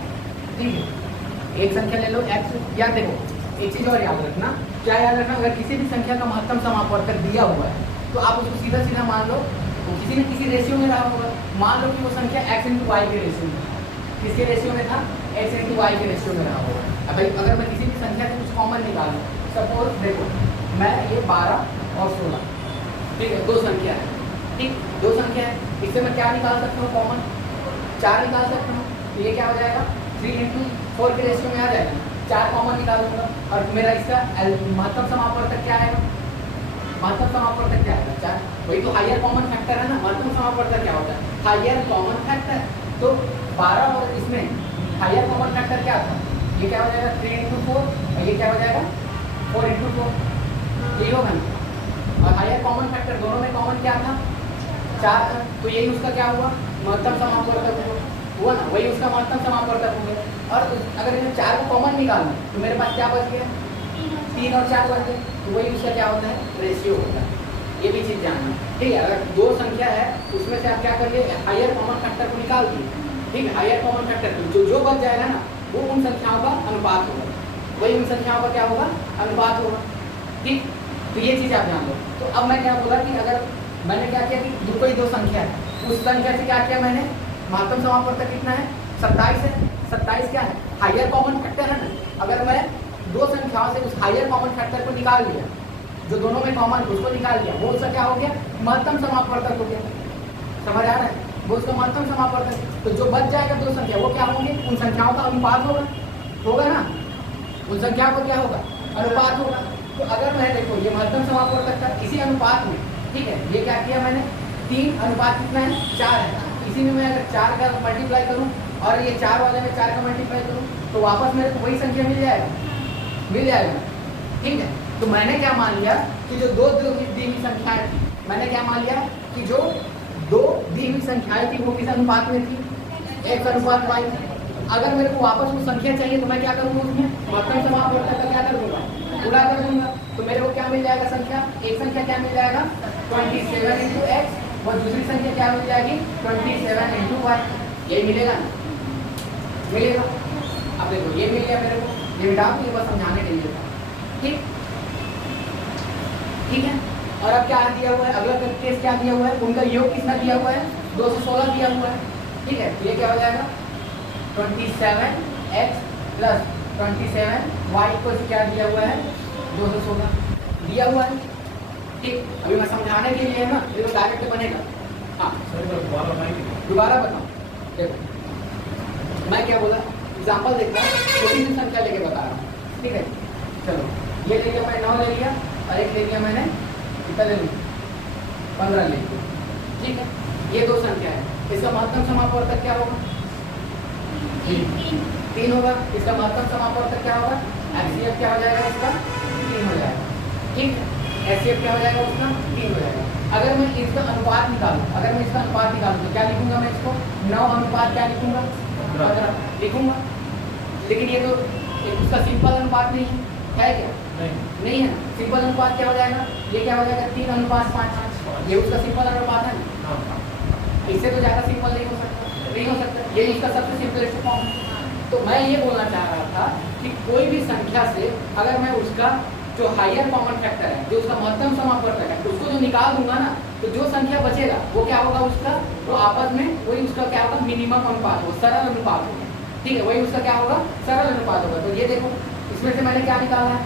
ठीक है। एक संख्या ले लो x, या देखो एक चीज और याद रखना, क्या याद रखना, अगर किसी भी संख्या का महत्तम समापवर्तक दिया हुआ है तो आप उसको सीधा सीधा मान लो तो किसी न किसी रेशियो में रहा होगा। मान लो कि वो संख्या x इंटू वाई के रेशियो में था। किसके रेशियो में था? x इंटू वाई के रेशियो में रहा होगा। अब भाई अगर मैं किसी भी संख्या से कुछ कॉमन निकालूं, सपोज देखो मैं ये 12 और 16, ठीक है, दो संख्या है, ठीक, दो संख्या है, इससे मैं क्या निकाल सकता हूँ कॉमन? 4 निकाल सकता हूँ। तो ये क्या हो जाएगा? 3 इंटू 4 के रेशियो में आ जाएगा, 4 कॉमन निकाल दूंगा, और मेरा इसका महत्तम समापवर्तक क्या आएगा? महत्तम समापवर्तक क्या आएगा? 4। वही तो हायर कॉमन फैक्टर है ना। महत्तम समापवर्तक क्या होता है? Higher common factor. तो 12 और इसमें हायर कॉमन फैक्टर क्या था? ये क्या हो जाएगा? 3 इंटू 4, और ये क्या हो जाएगा? 4 इंटू 4, यही होगा ना। और हायर कॉमन फैक्टर दोनों में कॉमन क्या था? 4 था, तो यही उसका क्या हुआ? महत्तम समापवर्तक हुआ ना, वही उसका महत्तम समापवर्तक हो गया। और अगर इसमें 4 को कॉमन निकालना तो मेरे पास क्या बच गया? 3 और 4 बच गए, तो वही उसका क्या होता है? रेशियो होता है। ये भी चीज़ जानना, ठीक है। अगर दो संख्या है उसमें से आप क्या करिए? हायर कॉमन फैक्टर को निकाल दिए, ठीक है। हायर कॉमन फैक्टर जो बच जाएगा ना, वो उन संख्याओं का अनुपात होगा, वही उन संख्याओं का क्या होगा? अनुपात होगा, ठीक। तो ये चीज़ आप जान लो। तो अब मैं क्या बोला कि अगर मैंने क्या किया कि कोई दो संख्या है, उस संख्या से क्या किया मैंने? महत्तम समापवर्तक कितना है? 27 है। 27 क्या है? हायर कॉमन फैक्टर है ना। अगर मैं दो संख्याओं से उस हायर कॉमन फैक्टर को निकाल लिया, जो दोनों में कॉमन उसको निकाल लिया, वो उसका क्या हो गया? महत्तम समापवर्तक हो गया। समझ आ रहा है? वो उसका महत्तम समापवर्तक। तो जो बच जाएगा दो संख्या, वो क्या होंगे? उन संख्याओं का अनुपात होगा ना। उन संख्याओं को क्या होगा? अनुपात होगा। तो अगर मैं देखो ये महत्तम समापवर्तक था, इसी अनुपात में, ठीक है, ये क्या किया मैंने? 3 अनुपात कितना है? 4 है। इसी में मैं अगर 4 का मल्टीप्लाई करूँ और ये 4 वाले में 4 का मल्टीप्लाई करूँ, तो वापस मेरे को वही संख्या मिल जाएगा, ठीक है। तो मैंने क्या मान लिया कि जो दो दी हुई संख्याएं थी, मैंने क्या मान लिया कि जो दो दी हुई संख्याएं थी वो किस अनुपात में थी? 1 अनुपात y। अगर मेरे को वापस वो संख्या चाहिए तो मैं क्या करूँगा? उसमें महत्तम समापवर्तक का क्या कर दूंगा? पूरा कर दूंगा। तो मेरे को क्या मिल जाएगा? संख्या एक संख्या क्या मिल जाएगा? 27 इंटू एक्स, और दूसरी संख्या क्या मिल जाएगी? 27 इंटू वाई। यही मिलेगा ना? मिलेगा। अब देखो ये मिल गया मेरे को, ये मिटा दूँ, ये बस समझाने के लिए था, ठीक, ठीक है। और अब क्या दिया हुआ है? अगला केस क्या दिया हुआ है? उनका योग कितना दिया हुआ है? 216 दिया हुआ है, ठीक है। ये क्या हो जाएगा? 27x प्लस 27y को क्या दिया हुआ है? 216 दिया हुआ है, ठीक। अभी मैं समझाने के लिए ना, ये तो डायरेक्ट बनेगा। हाँ दोबारा बताओ। देखो मैं क्या बोला, एग्जाम्पल देखता हूँ, छोटी सी संख्या लेके बता रहा हूँ, ठीक है। चलो ये ले लिया मैं 9 ले लिया, और एक ले लिया मैंने कितना ले लूँ? 15 ले लिया, ठीक है। ये दो संख्या है, इसका महत्तम समापवर्तक क्या होगा? तीन होगा। इसका महत्तम समापवर्तक क्या होगा? HCF क्या हो जाएगा इसका? 3 हो जाएगा। ठीक है, HCF क्या हो जाएगा उसका? 3 हो जाएगा। अगर मैं इसका अनुपात निकालूं, तो क्या लिखूंगा मैं इसको? 9 अनुपात क्या लिखूंगा? 15 लिखूंगा। लेकिन ये तो उसका सिंपल अनुपात नहीं है क्या? नहीं है। सिंपल अनुपात क्या हो जाएगा? ये क्या हो जाएगा? 3 अनुपात 5। ये उसका सिंपल अनुपात है ना। इससे तो ज़्यादा सिंपल नहीं हो सकता। ये इसका सबसे सिंपलेस्ट फॉर्म है। तो मैं ये बोलना चाह रहा था कि कोई भी संख्या से अगर मैं उसका जो हायर कॉमन फैक्टर है, जो उसका महत्तम समापवर्तक है, उसको जो निकाल दूंगा ना, तो जो संख्या बचेगा वो क्या होगा उसका? वो आपस में वही उसका क्या होगा? मिनिमम अनुपात होगा, सरल अनुपात होगा। ठीक है, वही उसका क्या होगा? सरल अनुपात होगा। तो ये देखो, इसमें से मैंने क्या निकाला है?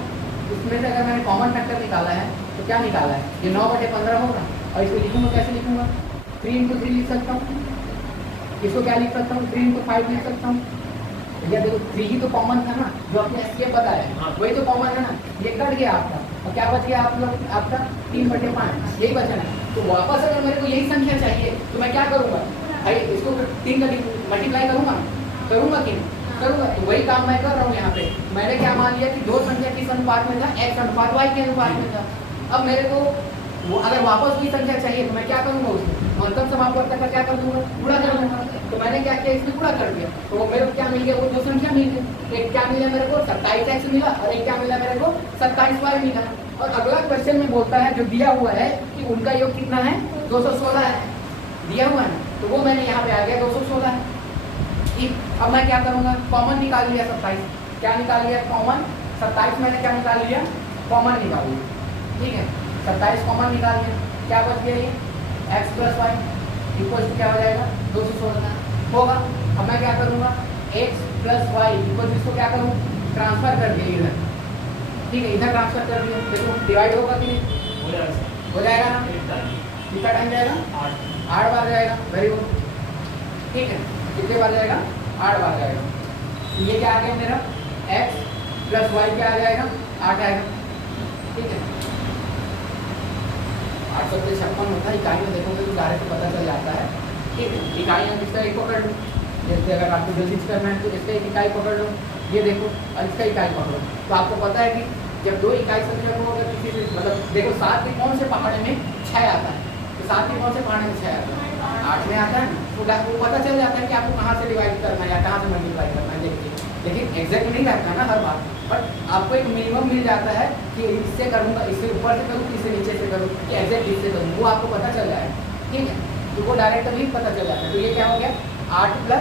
इसमें से अगर मैंने कॉमन फैक्टर निकाला है तो क्या निकाला है? ये 9/15 होगा। और इसको लिखूंगा, कैसे लिखूंगा? 3 × 3 लिख सकता हूँ। इसको क्या लिख सकता हूँ? 3 × 5 लिख सकता हूँ। भैया देखो, 3 ही तो कॉमन था ना, जो आपने एसकेप बताया है, वही तो कॉमन है ना। ये कट गया आपका, और क्या बच गया आप लोग? आपका 3/5, यही बचा ना। तो वापस अगर मेरे को यही संख्या चाहिए तो मैं क्या करूँगा भाई? इसको 3 का मल्टीप्लाई करूँगा कि नहीं? करूँगा। तो वही काम मैं कर रहा हूँ यहाँ पे। मैंने क्या मान लिया कि दो संख्या किस अनुपात में था? x अनुपात y के अनुपात में था। अब मेरे को वो अगर वापस वही संख्या चाहिए तो मैं क्या करूँगा? उसमें महत्तम समापवर्तक का क्या कर दूंगा? गुणा कर दूंगा। तो मैंने क्या किया? इसमें गुणा कर दिया। तो मेरे को क्या मिल गया? वो दो संख्या मिल गई। एक क्या मिला मेरे को? 27x मिला, और एक क्या मिला मेरे को? 27y मिला। और अगला क्वेश्चन में बोलता है, जो दिया हुआ है कि उनका योग कितना है? 216 है, दिया हुआ है। तो वो मैंने यहाँ पे आ गया 216 है। ठीक, अब मैं क्या करूँगा? कॉमन निकाल लिया 27। क्या निकाल लिया? कॉमन 27 मैंने क्या निकाल लिया? कॉमन निकाल लिया। ठीक है, 27 कॉमन निकाल लिया। क्या बच गया? ये x + y इक्वल टू क्या हो जाएगा? 216 होगा। अब मैं क्या करूँगा? x + y इक्वल इसको क्या करूँ? ट्रांसफर कर दिया इधर। ठीक है, इधर ट्रांसफर कर दिया। देखो डिवाइड होगा कि नहीं? हो जाएगा ना। कितना टाइम जाएगा? 8 बार जाएगा। Very good. ठीक है, कितने बार जाएगा? 8 बार जाएगा। ये क्या आ गया मेरा? x + y क्या आ जाएगा? 8 आएगा। ठीक है, 856 होता है। इकाई में देखोगे तो डायरेक्ट पता चल जाता है। ठीक है, इकाई हम इसका एक पकड़ लो। जैसे अगर आपको जल्दी करना है तो इसका एक इकाई पकड़ लो, ये देखो, और इसका इकाई पकड़ो। तो आपको पता है कि जब दो इकाई संख्या को अगर किसी से मतलब देखो 7 त्रिकोण से पहाड़े में 6 आता है, तो 7 त्रिकोण से पहाड़े में 6 आता है, 8 में आता है। तो वो पता चल जाता है कि आपको कहाँ से डिवाइड करना है या कहाँ से मल्टीप्लाई करना है। देखिए, लेकिन एग्जैक्ट नहीं रहता ना हर बार, बट आपको एक मिनिमम मिल जाता है कि इससे करूँगा, इससे ऊपर से करूँ, इससे नीचे से करूँ, कि एग्जैक्ट इससे करूँ, वो आपको पता चल जाएगा। ठीक है, तो वो डायरेक्ट अभी पता चल जाता है। तो ये क्या हो गया? 8 +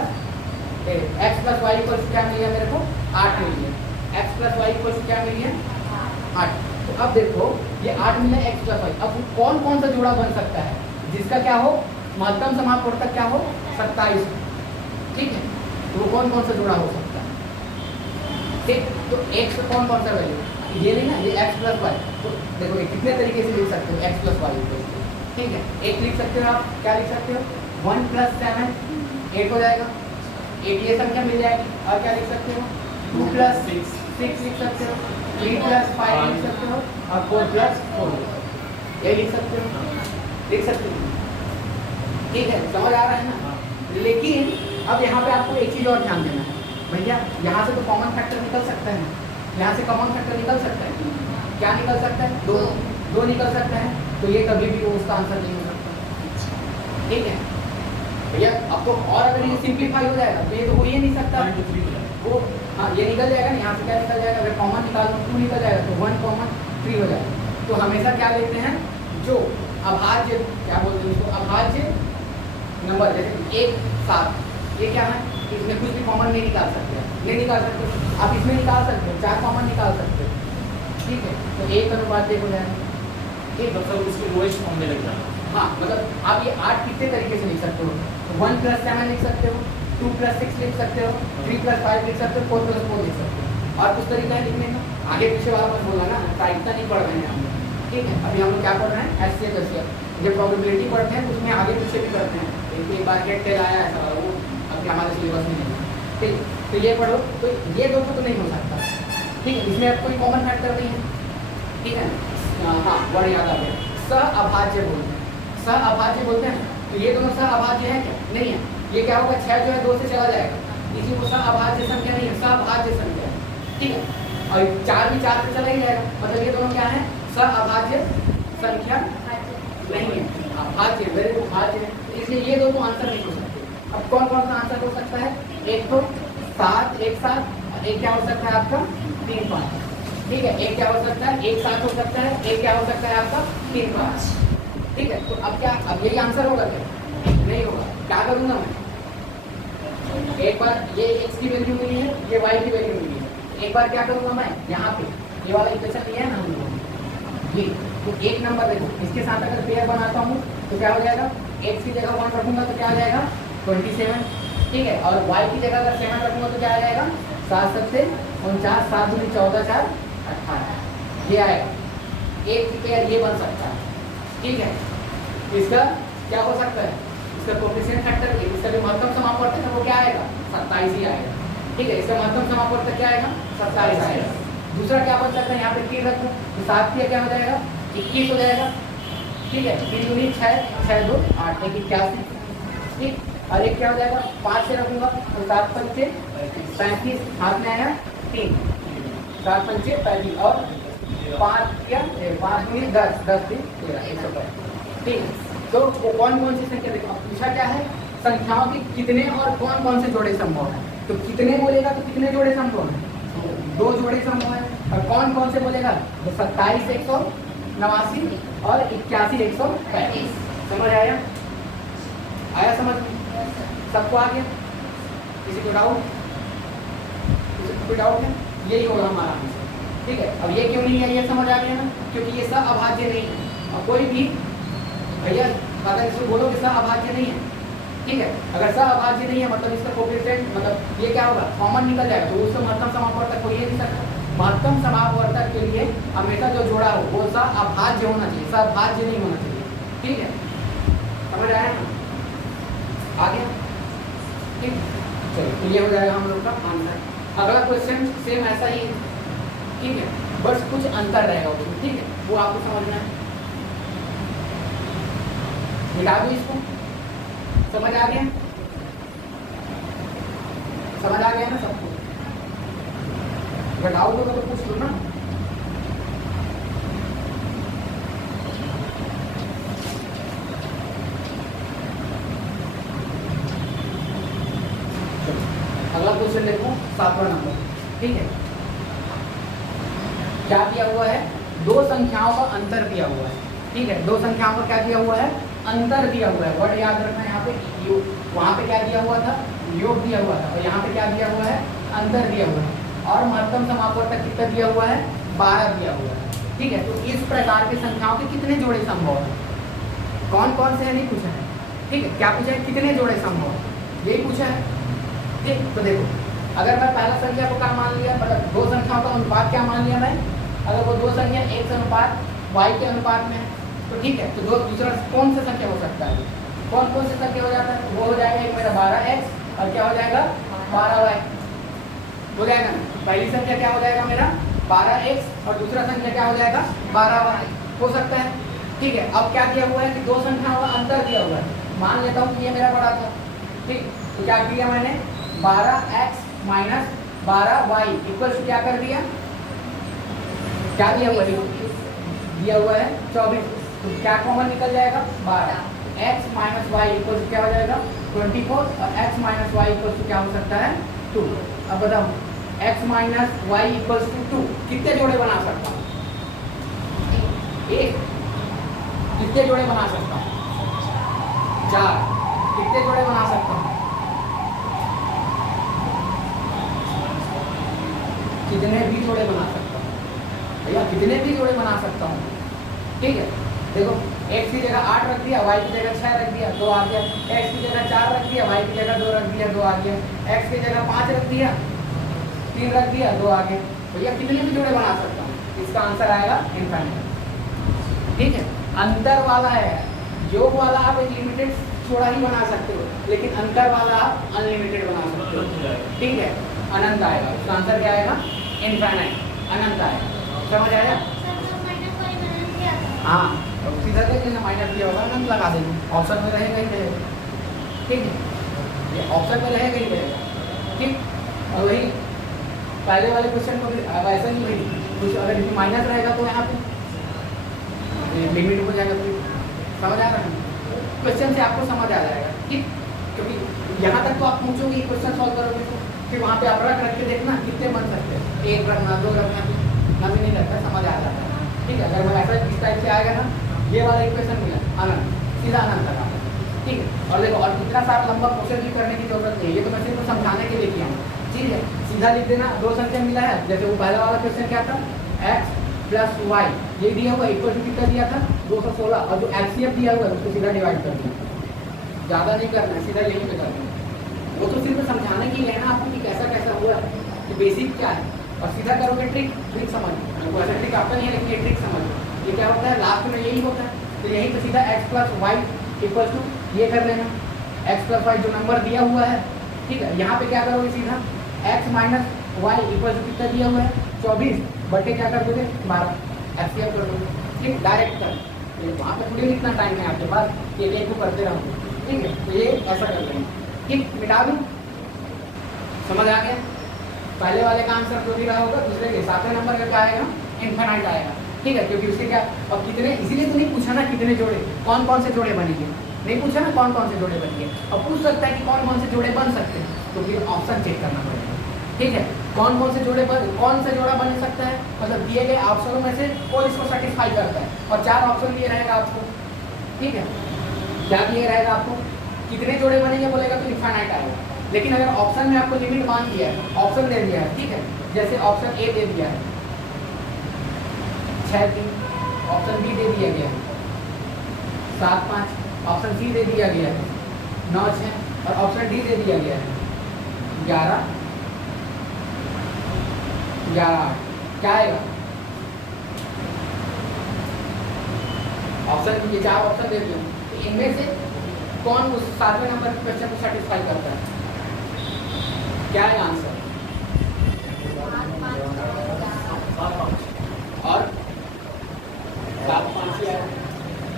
x + y इक्वल क्या मिल गया मेरे को? 8 मिल गया। x + y इक्वल क्या मिल गया? 8। तो अब देखो, ये 8 मिला x + y। अब कौन कौन सा जोड़ा बन सकता है जिसका क्या हो? महत्तम समापवर्तक क्या हो? 27। ठीक है, तो वो कौन कौन सा जोड़ा हो सकता है? ठीक, तो x कौन कौन सा वैल्यू? ये नहीं ना, ये x + y। तो देखो कितने तरीके से लिख सकते हो x + y इक्वल। ठीक है, एक लिख सकते हो आप, क्या लिख सकते हो? 1 + 7 8 हो जाएगा। 8 ये संख्या मिल जाएगी। और क्या लिख सकते हो? 2 + 6 लिख सकते हो, 3 + 5 लिख सकते हो, और 4 + 4 ये लिख सकते हो। लिख सकते हो। ठीक है, समझ आ रहा है ना? लेकिन अब यहाँ पे आपको एक चीज़ और ध्यान देना है भैया, यहाँ से तो कॉमन फैक्टर निकल सकता है, यहाँ से कॉमन फैक्टर निकल सकता है। क्या निकल सकता है? 2 निकल सकता है। तो ये कभी भी वो उसका आंसर नहीं हो सकता। ठीक है भैया, अब तो और अगर ये सिंप्लीफाई हो जाएगा तो ये तो हो ही नहीं सकता। वो हाँ, ये निकल जाएगा ना, यहाँ से क्या निकल जाएगा? अगर कॉमन निकाल लो 2 निकल जाएगा, तो 1 कॉमन 3 हो जाएगा। तो हमेशा क्या लेते हैं? जो अभाज्य, क्या बोलते हैं उसको? अभाज्य नंबर, जैसे 1 7, ये क्या है? इसमें कुछ भी कॉमन नहीं निकाल सकते, नहीं निकाल सकते। आप इसमें निकाल सकते हो, 4 कॉमन निकाल सकते हो। ठीक है, तो 1 अनुपात 1 हो जाएगा। एक मतलब इसके लोएस्ट फॉर्म में लग जाना। हाँ, मतलब आप ये 8 कितने तरीके से लिख सकते हो? 1 + 7 लिख सकते हो, 2 + 6 लिख सकते हो, 3 + 5 लिख सकते हो, 4 + 4 लिख सकते हो। और कुछ तरीका है लिखने का? आगे पीछे वाला मत बोलना ना, प्रायिकता नहीं पढ़ रहे हैं हम। ठीक है, अभी हम लोग क्या पढ़ रहे हैं? HCF HCF। जब प्रोबेबिलिटी पढ़ते हैं तो उसमें आगे पीछे भी करते हैं। एक बार गेट टेल आया ऐसा, वो अभी हमारे सिलेबस में नहीं है। ठीक, तो ये पढ़ो। तो ये दोनों तो नहीं हो सकता। ठीक है, इसमें अब कोई कॉमन फैक्टर नहीं है। ठीक है, हाँ, वर्ड याद आ गया, सहअभाज्य बोलते हैं। सहअभाज्य बोलते हैं, तो ये दोनों सहअभाज्य है क्या? नहीं है। ये क्या होगा? 6 जो है 2 से चला जाएगा, इसी को सअभाज्य संख्या नहीं है, सअभाज्य संख्या है, ठीक है। और 4 भी 4 से चला ही जाएगा, मतलब ये दोनों क्या है, सअभाज्य संख्या नहीं है, अभाज्य, वेरी गुड, भाज्य है। इसलिए ये दोनों आंसर नहीं हो सकते। अब कौन कौन सा आंसर हो सकता है, एक तो 7 एक साथ, एक क्या हो सकता है आपका 3 5, ठीक है। एक क्या हो सकता है, एक साथ हो सकता है, एक क्या हो सकता है आपका 3 5, ठीक है। तो अब क्या, अब यही आंसर होगा क्या, नहीं होगा। क्या करूंगा मैं, एक बार ये x की वैल्यू मिली है, ये y की वैल्यू मिली है, एक बार क्या करूंगा मैं, यहाँ पे ये वाला इक्वेशन लिया है ना हम लोगों ने, ये तो एक नंबर देखो, इसके साथ अगर पेयर बनाता हूँ तो क्या हो जाएगा, x की जगह 1 रखूंगा तो क्या आ जाएगा 27, ठीक है। और y की जगह अगर 7 रखूंगा तो क्या आ जाएगा 7 7 49, 7 दूनी 14 4 18, ये आएगा। एक पेयर ये बन सकता है, ठीक है। इसका क्या हो सकता है, इसका कोएफिशिएंट फैक्टर, इसका जो महत्तम समापवर्तक है वो क्या आएगा 27 ही आएगा, ठीक है। इसका महत्तम समापवर्तक क्या आएगा 27 आएगा। दूसरा क्या बन सकता है, यहाँ पे 3 रखूँ तो 7 किया क्या हो जाएगा 21 हो जाएगा, ठीक है। 3 दूनी 6 6 2 8 1 81, ठीक। और एक क्या हो जाएगा 5 से रखूंगा तो 7 5 35, हाथ में आया 3, 7 5 35 और 5 क्या 5 दूनी 10 10 3 13 105, ठीक है। तो वो कौन कौन सी संख्या देखो, पूछा क्या है, संख्याओं के कितने और कौन कौन से जोड़े संभव है। तो कितने बोलेगा तो कितने जोड़े संभव है, 2 जोड़े संभव है। और कौन कौन से बोलेगा तो 27 189 और 81 135। समझ आया, आया समझ में, सबको आ गया, किसी को डाउट, किसी को कोई डाउट है, यही होगा हमारा आंसर, ठीक है। अब ये क्यों नहीं है, ये समझ आ गया ना, क्योंकि ये सअभाज्य नहीं है। और कोई भी भैया अगर इसको बोलोगे सअभाज्य नहीं है, ठीक है, अगर सअभाज्य नहीं है मतलब इसका कोएफिशिएंट, मतलब ये क्या होगा कॉमन निकल जाएगा, तो उसका महत्तम समापवर्तक हो ही नहीं सकता। महत्तम समापवर्तक के लिए हमेशा जो जोड़ा हो वो सअभाज्य होना चाहिए, सअभाज्य नहीं होना चाहिए, ठीक है। समझ आया ना, आ गया, ठीक। चलिए तो ये हो जाएगा हम लोग का आंसर। अगला क्वेश्चन सेम ऐसा ही है, ठीक है, बस कुछ अंतर रहेगा उसमें, ठीक है, वो आपको समझना है। मिटा दो इसको, समझ आ गया, समझ आ गया ना सबको। अगर डाउट होगा तो पूछ लो ना। अगला क्वेश्चन देखो 7वां नंबर, ठीक है। क्या दिया हुआ है, 2 संख्याओं का अंतर दिया हुआ है, ठीक है। 2 संख्याओं का क्या दिया हुआ है, अंतर दिया हुआ है। वर्ड याद रखना है, यहाँ पे योग, वहाँ पे क्या दिया हुआ था, योग दिया हुआ था, और यहाँ पे क्या दिया हुआ है, अंतर दिया हुआ है। और महत्तम समापवर्तक कितना दिया हुआ है 12 दिया हुआ है, ठीक है। तो इस प्रकार की संख्याओं के कितने जोड़े संभव है, कौन कौन से है नहीं पूछा है, ठीक है। क्या पूछा है, कितने जोड़े संभव है, यही पूछा है, ठीक। तो देखो अगर मैं पहला संख्या को क्या मान लिया, मतलब 2 संख्याओं का अनुपात क्या मान लिया मैं, अगर वो 2 संख्या x अनुपात y के अनुपात में है तो ठीक है। तो दूसरा कौन सा संख्या हो सकता है, कौन कौन से संख्या हो जाता है, वो हो जाएगा एक मेरा 12x और क्या हो जाएगा 12y हो जाएगा। पहली संख्या क्या हो जाएगा मेरा 12x और दूसरा संख्या क्या हो जाएगा 12y हो सकता है, ठीक है। अब क्या दिया हुआ है कि 2 संख्याओं का अंतर दिया हुआ है, मान लेता हूँ कि ये मेरा बड़ा था, ठीक। तो क्या किया मैंने 12x minus 12y equal to क्या कर दिया, क्या दिया हुआ है 24, तो क्या कॉमन निकल जाएगा 12, x minus y equal to क्या हो जाएगा 24 और x minus y equal to क्या हो सकता है 2। अब बताओ x minus y equal to 2 कितने जोड़े बना सकता हूँ, 1। कितने जोड़े बना सकता हूँ 4। कितने जोड़े बना सकता हूँ, कितने भी जोड़े बना सकता हूँ भैया, कितने भी जोड़े बना सकता हूँ, ठीक है। देखो x की जगह 8 रख दिया, y की जगह 6 रख दिया 2 आ गया, x की जगह 4 रख दिया, y की जगह 2 रख दिया 2 आ गया, x की जगह 5 रख दिया 3 रख दिया 2 आ गए। भैया कितने भी जोड़े बना सकता हूँ, इसका आंसर आएगा इनफाइनाइट, ठीक है। अंतर वाला है, योग वाला आप एक लिमिटेड जोड़ा ही बना सकते हो, लेकिन अंतर वाला आप अनलिमिटेड बना सकते हो, ठीक है। अनंत आएगा, इसका आंसर क्या आएगा इनफाइनाइट, अनंत आएगा। समझ आया, हाँ सीधा देखिए ना, माइनस किया होगा अनंत लगा देंगे, ऑप्शन में रहेगा ही रहेगा, ठीक है। ये ऑप्शन में रहेगा ही रहेगा, ठीक पहले वाले क्वेश्चन को भी अब ऐसा नहीं है, कुछ अगर इसमें माइनस रहेगा तो यहाँ पे लिमिट हो जाएगा, फिर समझ आ रहा है क्वेश्चन से आपको समझ आ जाएगा, ठीक। क्योंकि यहाँ तक तो आप पूछोगे क्वेश्चन सॉल्व करोगे तो फिर वहाँ पे आप रख के देखना कितने बन सकते हैं, एक रखना, दो रखना, ना भी नहीं लगता, समझ आ जाता है, ठीक है। अगर वो ऐसा इस टाइप से आएगा ना, ये वाला इक्वेशन मिला अनंत, सीधा अनंत लगा, ठीक है। और देखो और इतना सारा लंबा प्रोसेस भी करने की जरूरत नहीं है, ये तो मैं सिर्फ समझाने के लिए किया हूँ, ठीक है। सीधा लिख देना, दो संख्या मिला है, जैसे वो पहला वाला क्वेश्चन क्या था, x प्लस वाई ये दिया हुआ इक्वल टू कितना दिया था 216, और जो एलसीएम दिया हुआ है उसको सीधा डिवाइड कर दिया, ज़्यादा नहीं करना है, सीधा यहीं पे कर देना। वो तो सिर्फ समझाने के लिए है ना आपको कि कैसा कैसा हुआ है, कि बेसिक क्या है, और सीधा करोगे ट्रिक समझ, वो ऐसा ट्रिक आता नहीं है लेकिन ये ट्रिक समझ, ये क्या होता है लास्ट में यही होता है, तो यहीं पे सीधा x plus y equal to ये कर लेना, x प्लस वाई जो नंबर दिया हुआ है, ठीक है। यहाँ पे क्या करोगे सीधा x minus y equal to कितना दिया हुआ है 24 बटे क्या कर दोगे 12, एफसीएफ कर दोगे, ठीक, डायरेक्ट कर, वहाँ पे थोड़ी इतना टाइम है आपके पास, ये एक को करते रहोगे, ठीक है। तो ये ऐसा कर लेंगे, ठीक, मिटा दूँ, समझ आ गया। पहले वाले का आंसर तो भी रहा होगा, दूसरे के 7वें नंबर का क्या आएगा, इनफाइनाइट आएगा, ठीक है। क्योंकि उसके क्या और कितने, इसीलिए तो नहीं पूछा ना कितने जोड़े, कौन कौन से जोड़े बनेंगे, नहीं पूछा ना कौन कौन से जोड़े बनेंगे, और पूछ सकता है कि कौन कौन से जोड़े बन सकते हैं, तो फिर ऑप्शन चेक करना पड़ेगा, ठीक है। कौन कौन से जोड़े कौन सा जोड़ा बन सकता है, मतलब दिए गए ऑप्शनों में से कौन इसको सेटिस्फाई करता है, और 4 ऑप्शन दिए रहेगा आपको, ठीक है। क्या दिए रहेगा आपको, कितने जोड़े बनेंगे बोलेगा तो इनफाइनाइट आएगा, लेकिन अगर ऑप्शन में आपको लिमिट मान दिया है, ऑप्शन दे दिया है, ठीक है, जैसे ऑप्शन ए दे दिया है 6 3, ऑप्शन बी दे दिया गया है 7 5, ऑप्शन सी दे दिया गया है 9 6, और ऑप्शन डी दे दिया गया है 11 8, क्या आएगा ऑप्शन, ये 4 ऑप्शन दे दिए, तो इनमें से कौन उस 7वें नंबर के क्वेश्चन को सेटिस्फाई करता है, क्या है आंसर, और 7 5 ही आएगा,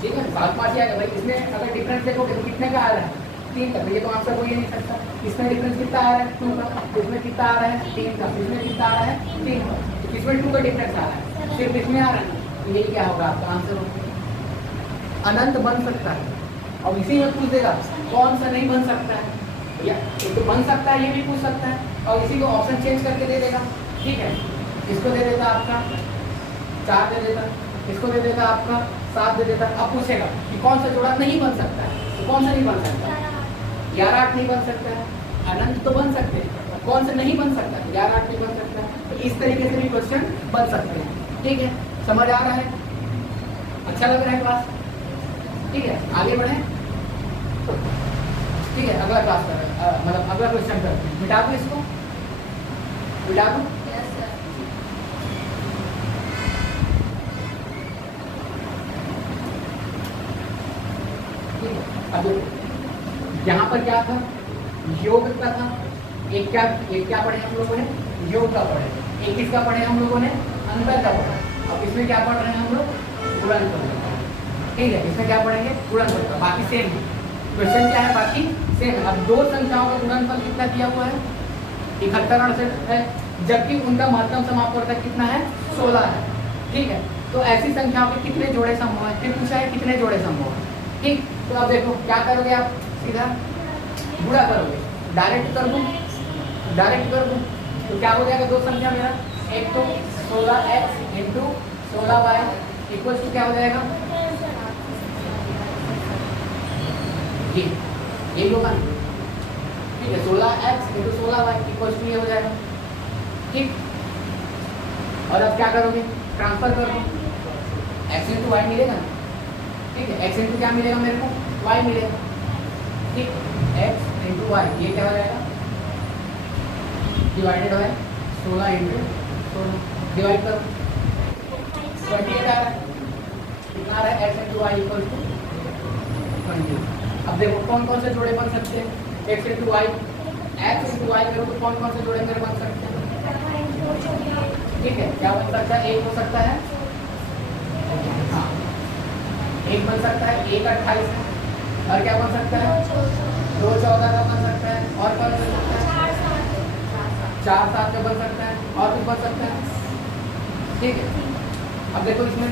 ठीक है, 7 5 ही आएगा भाई। इसमें अगर डिफरेंस देखोगे तो कितने का आ रहा है 3 का, तो ये तो आंसर हो ही नहीं सकता। इसमें डिफरेंस कितना आ रहा है 2 का, इसमें कितना आ रहा है 3 का, इसमें कितना आ रहा है 3 का, तो इसमें 2 का डिफरेंस आ रहा है, सिर्फ इसमें आ रहा है ना, तो यही क्या होगा आपका आंसर होगा, अनंत बन सकता है। और इसी में पूछ देगा कौन सा नहीं बन सकता है, या तो बन सकता है ये भी पूछ सकता है, और इसी को ऑप्शन चेंज करके दे देगा, ठीक है। इसको दे देता आपका 4 दे देता, इसको दे देता आपका 7 दे देता, अब पूछेगा कि कौन सा जोड़ा नहीं बन सकता है, तो कौन सा नहीं बन सकता, 11 8 नहीं बन सकता है, अनंत तो बन सकते हैं, कौन सा नहीं बन सकता, 11 8 नहीं बन सकता, तो इस तरीके से भी क्वेश्चन बन सकते हैं, ठीक है। समझ आ रहा है, अच्छा लग रहा है क्लास, ठीक है, आगे बढ़े, ठीक है। अगला क्लास कर मतलब अगला क्वेश्चन करते हैं, मिटा दूँ इसको, मिटा दूँ, ठीक है। अब यहाँ पर क्या था, योग का था, एक क्या पढ़े हम लोगों ने, योग का पढ़े, एक किसका पढ़े हम लोगों ने, अंतर का पढ़ा। अब इसमें क्या पढ़ रहे हैं हम लोग, गुणनफल का, ठीक है। इसमें क्या पढ़ेंगे, गुणनफल का, बाकी सेम है, क्वेश्चन क्या है बाकी सेम है। अब 2 संख्याओं का गुणनफल कितना दिया हुआ है 71 68 है, जबकि उनका महत्तम समापवर्तक कितना है 16 है, ठीक है। तो ऐसी संख्याओं के कितने जोड़े संभव है, फिर पूछा है कितने जोड़े संभव है, ठीक। तो अब देखो क्या करोगे आप, सीधा गुणा करोगे, डायरेक्ट कर दूँ, डायरेक्ट कर दूँ, तो क्या हो जाएगा 2 संख्या मेरा, एक तो 16x into 16y equal to क्या हो जाएगा, ये होगा, ठीक है। 16x into 16y equal to ये हो जाएगा, ठीक। और अब क्या करोगे, ट्रांसफर कर दो, x इंटू वाई मिलेगा, ठीक है। x इंटू क्या मिलेगा मेरे को, y मिलेगा, ठीक, x इंटू वाई, ये क्या हो जाएगा, डिवाइडेड है 16 इंटू 16, डिवाइड करो 28 आ रहा है, कितना आ रहा है, x into y equal to 20। अब देखो कौन कौन से जोड़े बन सकते हैं, x into y, x into y करो तो कौन कौन से जोड़े मेरे बन सकते हैं, ठीक है। क्या बन सकता है, एक हो सकता है, हाँ एक बन सकता है, 1 28 है, और क्या बन सकता है 2 14 का बन सकता है, और कौन बन सकता है 4 7 का बन सकता है, और कुछ बन सकता है। ठीक है, अब देखो इसमें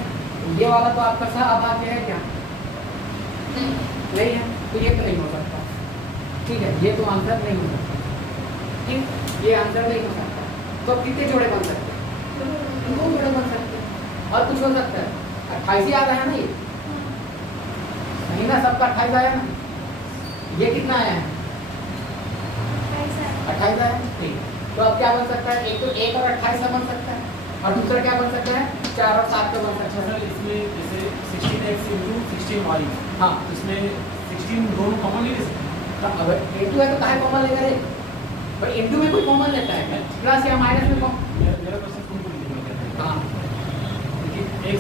ये वाला तो आपका सहअभाज्य है क्या? नहीं है, तो ये तो नहीं हो सकता। ठीक है, ये तो आंसर नहीं हो सकता। ठीक, ये आंसर नहीं हो सकता। तो कितने जोड़े बन सकते हैं? 2 जोड़े बन सकते हैं। और कुछ हो सकता है? 28 ही आ रहा है ना, ये नहीं ना, सबका 28 आया ना। ये कितना आया है? 28 आया। ठीक, तो अब क्या बन सकता है? एक तो 1 और 28 का बन सकता है, और दूसरा क्या बन सकता है? 4 और 7 का बन सकता है। सर इसमें जैसे 16x into 16y, हाँ, इसमें 16 दोनों कॉमन ले सकते हैं। तो अगर इंटू है तो काहे कॉमन लेगा रे? भाई इंटू में कोई कॉमन लेता है क्या? प्लस या माइनस में कॉमन? मेरा क्वेश्चन सिंपल है। हाँ, देखिए x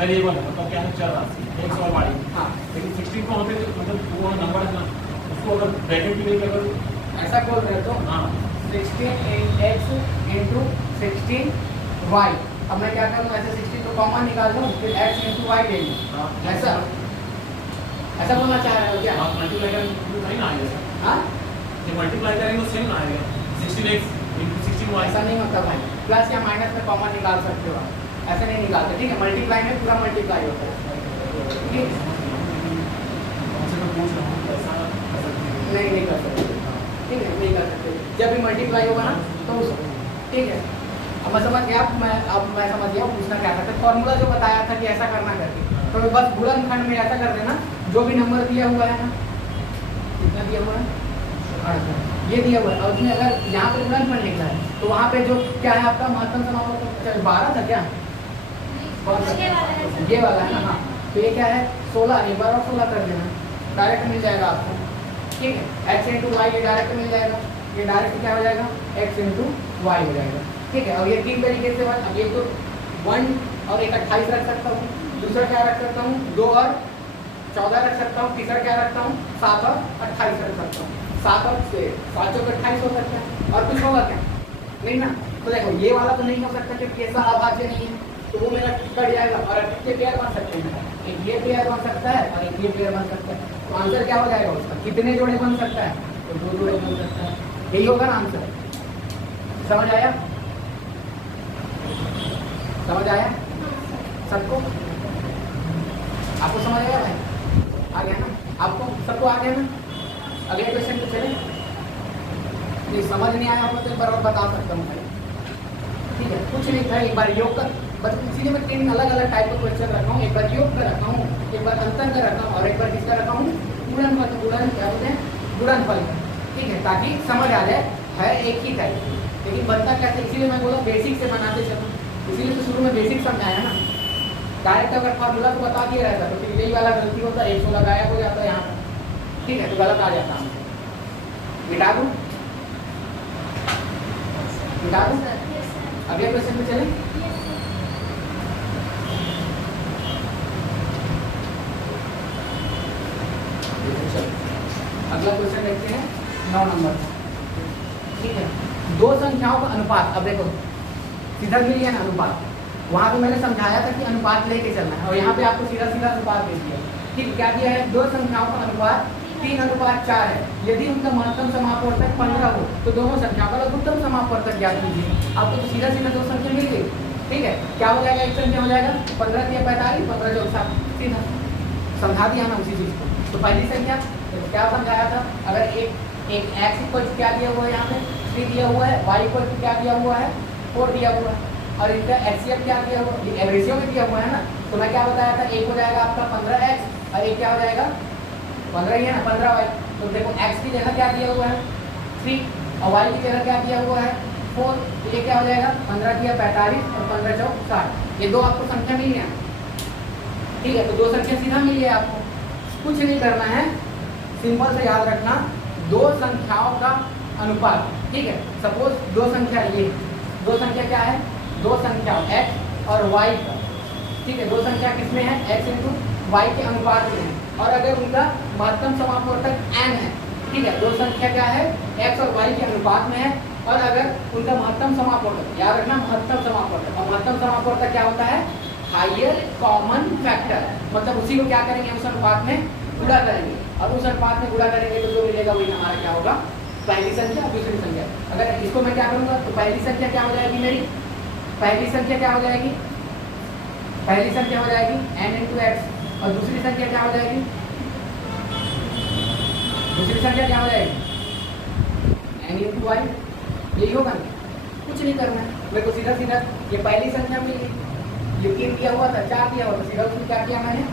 वेरिएबल है, मतलब क्या है, चर राशि x और y। हाँ, लेकिन 16 को वहाँ पे मतलब वो नंबर है ना, उसको अगर ब्रैकेट में लेके अगर ऐसा बोल रहे हो तो हाँ 16x into 16y। अब मैं क्या करूँ, ऐसे 16 को कॉमन निकाल दूँ, फिर x into y ले लूँ। ऐसा ऐसा बोलना चाह रहे हो क्या? आप मल्टीप्लाई करेंगे तो सही ना आएगा। हाँ, जब मल्टीप्लाई करेंगे तो सेम ना आएगा, 16x into 16y। ऐसा नहीं होता भाई, प्लस या माइनस में कॉमन निकाल सकते हो आप, ऐसे नहीं निकालते। ठीक है, मल्टीप्लाई में पूरा मल्टीप्लाई होता है। ठीक, हमसे मैं पूछ रहा हूँ ऐसा कर सकते हैं। नहीं कर सकते। ठीक है, नहीं कर सकते। जब भी मल्टीप्लाई होगा ना तो ठीक है। अब मैं समझ गया, मैं समझ गया पूछना क्या था। फॉर्मूला जो बताया था कि ऐसा करना करके, तो बस गुणनखंड में ऐसा कर देना, जो भी नंबर दिया हुआ है ना, कितना दिया हुआ है, 8 ये दिया हुआ है, और उसमें अगर यहाँ पे गुणनखंड लिखा है तो वहाँ पे जो क्या है आपका महत्तम समापक 12 था क्या? कौन सा? ये वाला है ना। हाँ, तो ये क्या है 16, एक बार और 16 कर देना, डायरेक्ट मिल जाएगा आपको। ठीक है, x इंटू वाई ये डायरेक्ट मिल जाएगा, ये डायरेक्ट क्या हो जाएगा, x इंटू वाई हो जाएगा। ठीक है, और ये 3 तरीके से अब ये तो 1 और एक 28 रख सकता हूँ, दूसरा क्या रख सकता हूँ 2 और 14 रख सकता हूँ, तीसरा क्या रखता हूँ 7 और 28 रख सकता हूँ। 7 और 7 चौक 28 हो सकता है, और कुछ होगा क्या? नहीं ना। तो देखो ये वाला तो नहीं हो सकता क्योंकि ऐसा अभाज्य नहीं है, तो वो मेरा कट जाएगा। और कितने पेयर बन सकते हैं? एक ये पेयर बन सकता है और एक ये पेयर बन सकता है। तो आंसर क्या हो जाएगा उसका? कितने जोड़े बन सकता है? तो 2 जोड़े बन सकता है। यही होगा ना आंसर। समझ आया? समझ आया सबको? आपको समझ आया भाई? आ गया ना आपको? सबको आ गया ना? अगले क्वेश्चन पे चले। नहीं समझ नहीं आया होगा तो एक बार और बता सकता हूँ भाई। ठीक है, कुछ नहीं था, एक बार योग का, बस इसीलिए मैं 3 अलग अलग टाइप का क्वेश्चन रखा हूँ। एक बार योग का रखा हूँ, एक बार अंतर का रखा हूँ, और एक बार किसका रखा हूँ, गुणनफल क्या बोलते हैं, गुणनफल का। ठीक है, ताकि समझ आ जाए है एक ही टाइप, लेकिन बनता कैसे, इसीलिए मैं बोला बेसिक से बनाते चलो। इसीलिए तो शुरू में बेसिक समझाया ना। डायरेक्ट अगर फॉर्मूला को बता दिया रहता तो फिर यही वाला गलती होता, 116 गायब हो जाता यहाँ पर। ठीक है, तो गलत आ जाता है, मिटा दूँ, मिटा दूँ। अगले क्वेश्चन पे चलें। अगला क्वेश्चन देखते हैं 9 नंबर। ठीक है, 2 संख्याओं का अनुपात। अब देखो सीधा मिल गया ना अनुपात, वहाँ पे मैंने समझाया था कि अनुपात लेके चलना है, और यहाँ पे आपको सीधा सीधा अनुपात दे दिया। ठीक, क्या दिया है, 2 संख्याओं का अनुपात 3:4 है। यदि उनका महत्तम समापवर्तक 15 हो तो दोनों संख्याओं का लघुत्तम समापवर्तक ज्ञात कीजिए। आपको तो सीधा सीधा 2 संख्या मिल गई। ठीक है, क्या हो जाएगा, एक संख्या हो जाएगा 15 या 45, 15 चौक 7, सीधा समझा दिया ना उसी चीज़ को। तो पहली संख्या तो क्या समझाया था, अगर एक x इक्वल क्या दिया हुआ है, यहाँ पे 3 दिया हुआ है, y इक्वल क्या दिया हुआ है, 4 दिया हुआ है, और इनका HCF क्या दिया हुआ है, रेशियो में दिया हुआ है ना। तो मैं क्या बताया था, एक हो जाएगा आपका 15x और एक क्या हो जाएगा 15 ही है ना, 15y। तो देखो x की जगह क्या दिया हुआ है 3 और y की जगह क्या दिया हुआ है 4। तो ये क्या हो जाएगा 15 किया 45 और 15 चौक 60। ये 2 आपको संख्या मिल गया। ठीक है, तो 2 संख्या सीधा मिल गया आपको, कुछ नहीं करना है, सिंपल से याद रखना 2 संख्याओं का अनुपात। ठीक है, सपोज 2 संख्या ये 2 संख्या क्या है, 2 संख्या x और y का। ठीक है, 2 संख्या किसमें है, x इंटू y के अनुपात में है, और अगर उनका महत्तम समापवर्तक n है। ठीक है, 2 संख्या क्या है, x और y के अनुपात में है, और अगर उनका महत्तम समापवर्तक, याद रखना महत्तम समापवर्तक, और महत्तम समापवर्तक क्या होता है, हायर कॉमन फैक्टर। मतलब उसी को क्या करेंगे, उस अनुपात में गुणा करेंगे, और उस अनुपात में गुणा करेंगे तो जो मिलेगा वही हमारा क्या होगा पहली संख्या दूसरी संख्या। अगर इसको मैं क्या करूँगा तो पहली संख्या क्या हो जाएगी मेरी, पहली संख्या क्या हो जाएगी, पहली संख्या हो जाएगी n इंटू एक्स और दूसरी संख्या क्या हो जाएगी, दूसरी संख्या क्या हो जाएगी n इंटू वाई। यही होगा ना, कुछ नहीं करना है मेरे को, सीधा सीधा ये पहली संख्या मिल गई, ये 3 दिया हुआ था 4 दिया हुआ था, सीधा उसमें क्या किया मैंने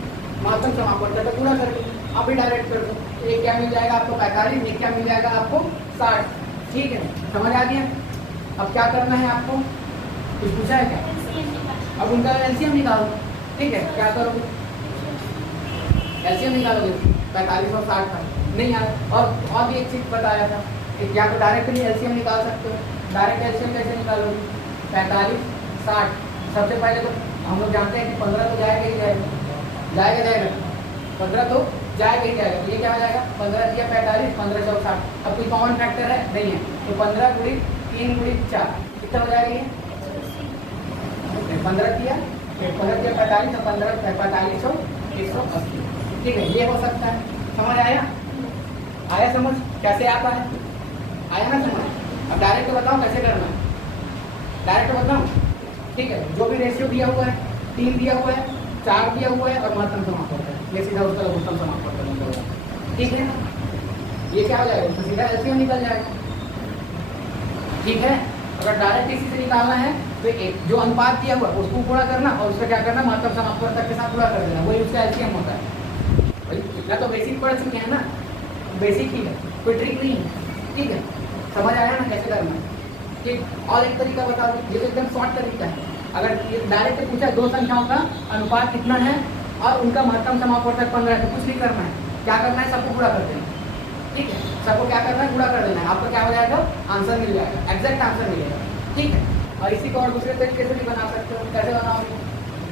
महत्तम समापवर्तक का पूरा कर दिया। अभी डायरेक्ट कर दो, एक क्या मिल जाएगा आपको 45, एक क्या मिल जाएगा आपको 60। ठीक है, समझ आ गया। अब क्या करना है आपको, कुछ पूछा है क्या, LCM निकाल। अब उनका एलसीएम निकालो। ठीक है, क्या करोगे, एलसीएम निकालोगे, 45 और 60 था नहीं यार। और भी एक चीज़ बताया था, या तो डायरेक्टली एलसीएम निकाल सकते हो। डायरेक्ट एलसीएम कैसे निकालोगे, 45 60, सबसे पहले तो हम लोग जानते हैं कि 15 तो जाएगा ही जाएगा, जाएगा जाएगा 15 तो जाएगा ही जाएगा। तो ये क्या हो जाएगा, 15 दिया 45, 15 चौक 60। अब कोई कॉमन फैक्टर है नहीं है, तो 15 गुणी 3 गुणी 4 कितना हो जाएगा ये, 15 दिया 45 और 15 45 180। ठीक है, ये हो सकता है। समझ आया, आया समझ, कैसे आता है, आया ना समझ। अब डायरेक्ट बताओ कैसे करना है, डायरेक्ट बताओ। ठीक है, जो भी रेशियो दिया हुआ है, 3 दिया हुआ है, 4 दिया हुआ है और महत्तम समाप्त होता है, ये सीधा उसका लघुत्तम समाप्त होता है। ठीक है, ये क्या हो जाएगा, तो सीधा एलसीएम निकल जाएगा। ठीक है, अगर डायरेक्ट इसी से निकालना है तो एक जो अनुपात दिया हुआ है उसको गुणा करना और उसका क्या करना, महत्तम समाप्त के साथ गुणा कर देना, वही उसका एलसीएम होता है। भाई इतना तो बेसिक पढ़ चुके हैं ना, बेसिक ही है, कोई ट्रिक नहीं है। ठीक है, समझ आया ना कैसे करना है। ठीक, और एक तरीका बता दो, ये तो एकदम शॉर्ट तरीका है। अगर ये डायरेक्ट पूछा दो संख्याओं का अनुपात कितना है और उनका महत्तम समापवर्तक 15 है, तो कुछ नहीं करना है, क्या करना है, सबको गुणा कर देना। ठीक है, सबको क्या करना है, गुणा कर देना है, आपका क्या हो जाएगा, आंसर मिल जाएगा, एग्जैक्ट आंसर मिलेगा। ठीक है, और इसी को और दूसरे तरीके से भी बना सकते हो। कैसे बनाओगे,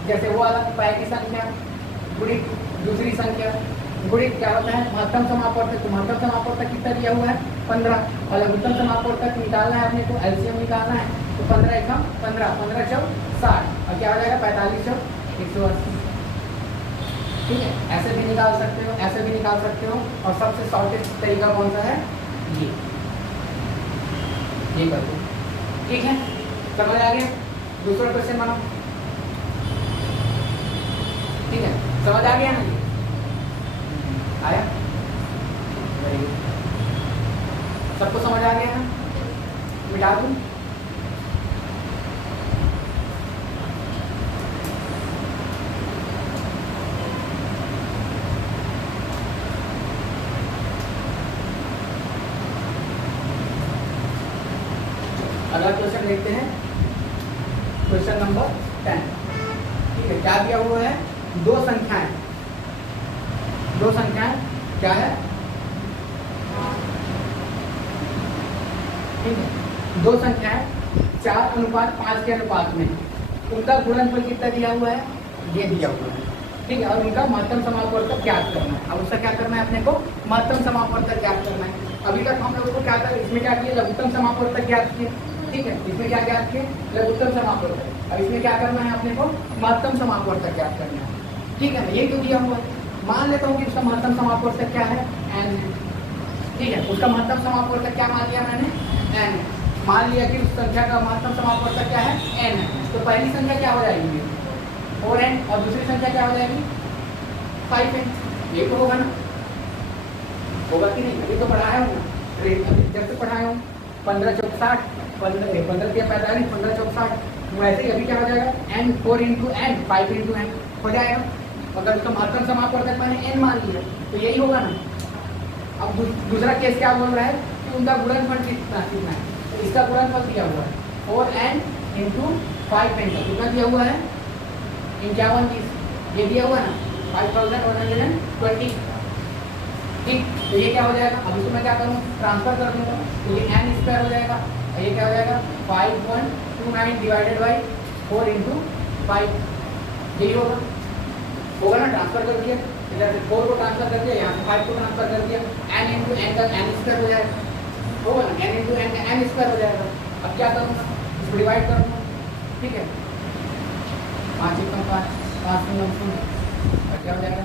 जैसे वो वाला पहली संख्या गुणित दूसरी संख्या गुणित क्या होता है, महत्तम समापवर्तक। तो महत्तम समापवर्तक कितना दिया हुआ है 15 और लघुत्तम समापवर्तक निकालना है अपने को, एलसीएम निकालना है। तो 15 एकम 15, 15 चौक 60 और क्या हो जाएगा 45 चौक 180। ठीक है, ऐसे भी निकाल सकते हो, ऐसे भी निकाल सकते हो। और सबसे शॉर्टेस्ट तरीका कौन सा है, ये कर दो। ठीक है, समझ आ गया। दूसरा क्वेश्चन बनाओ। ठीक है, समझ आ गया ना, आया, वेरी गुड, सबको समझ आ गया ना, मिटा दूं। अगला क्वेश्चन देखते हैं, क्वेश्चन नंबर 10। ठीक है, क्या दिया हुआ है, दो संख्याएं क्या है, ठीक है, दो संख्याएं 4:5 के अनुपात में, उनका गुणनफल कितना दिया हुआ है, ये दिया हुआ है। ठीक है, और उनका महत्तम समापवर्तक ज्ञात करना है। अब उसका क्या करना है अपने को, महत्तम समापवर्तक ज्ञात करना है। अभी तक हम लोगों को क्या था, इसमें क्या किया, लघुत्तम समापवर्तक ज्ञात किए। ठीक है, इसमें क्या ज्ञात किए, लघुत्तम समापवर्तक। अब इसमें क्या करना है अपने को, महत्तम समापवर्तक ज्ञात करना है। ठीक है, ये क्यों दिया हुआ है, मान लेता हूँ कि उसका महत्तम समापवर्तक क्या है, n है। ठीक है, उसका महत्तम समापवर्तक क्या मान लिया मैंने, n है। मान लिया कि उस संख्या का महत्तम समापवर्तक क्या है, n है। तो पहली संख्या क्या हो जाएगी 4n और दूसरी संख्या क्या हो जाएगी 5n। ये तो होगा ना, होगा कि नहीं, अभी तो पढ़ाया हूँ जब से पढ़ाया हूँ। 15 चौक 60, 15 दिया 45, 15 चौक 60। वैसे ही अभी क्या हो जाएगा, n 4 into n 5 into n हो जाएगा। अगर उसका महत्तम समापवर्तक मैंने n मान लिया तो यही होगा ना। अब दूसरा केस क्या बोल रहा है कि उनका गुणनफल कितना है, तो इसका गुणनफल दिया हुआ है 4n इंटू 5n का कितना दिया हुआ है, 51 ये दिया हुआ है ना 5120। ठीक, तो ये क्या हो जाएगा, अब इसको मैं क्या करूँ, ट्रांसफर कर दूँगा, तो ये n स्क्वायर हो जाएगा और ये क्या हो जाएगा 5129 डिवाइडेड बाई 4 इंटू 5। यही होगा ना, ट्रांसफर कर दिया, इधर से 4 को ट्रांसफर कर दिया, यहाँ से 5 को ट्रांसफर कर दिया, n इंटू n का n स्क्वायर हो जाएगा, होगा ना, n इंटू n का n स्क्वायर हो जाएगा। अब क्या करूँगा, इसको डिवाइड करूँगा। ठीक है, 5 एकम 5, 5 दूनी 0 और क्या हो जाएगा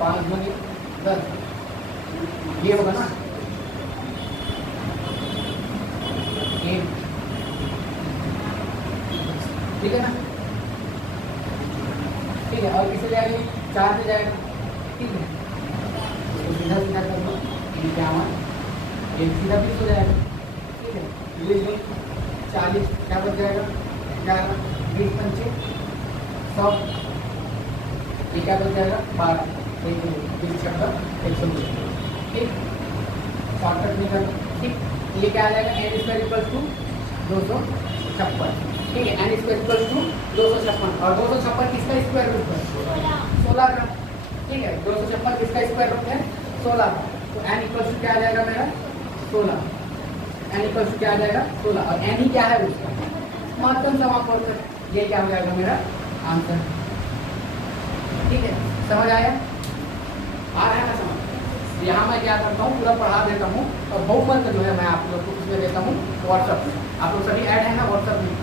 5 दूनी 10। ये होगा ना, ठीक है ना, ठीक है। और किसे जाएगी 4 पे जाएगा, ठीक है। इसको सीधा सीधा कर लो, क्या हुआ, एक सीधा 20 हो जाएगा, ठीक है। 40 क्या बच जाएगा, 11, 20 पंचे 100, ये क्या बच जाएगा 12, 20 छक्का 120, ठीक। शॉर्टकट नहीं करना, ठीक। ये क्या आ जाएगा, एन स्क्वायर इक्वल टू 256, ठीक है। एन स्क्वायर इक्वल टू 256, और 256 किसका स्क्वायर रूट है, 16 का, ठीक है। 256 किसका स्क्वायर रूट है, 16 का। तो एन इक्वल टू क्या आ जाएगा मेरा 16, एन इक्वल टू क्या आ जाएगा 16, और एन ही क्या है उसका महत्तम समापवर्तक, ये क्या हो जाएगा मेरा आंसर, ठीक है। समझ आया, आ रहा है ना समझ। यहाँ मैं क्या करता हूँ, पूरा पढ़ा देता हूँ, और बहुमत जो है मैं आप लोग को किसमें देता हूँ, व्हाट्सअप में। आप लोग सभी ऐड है ना व्हाट्सअप में,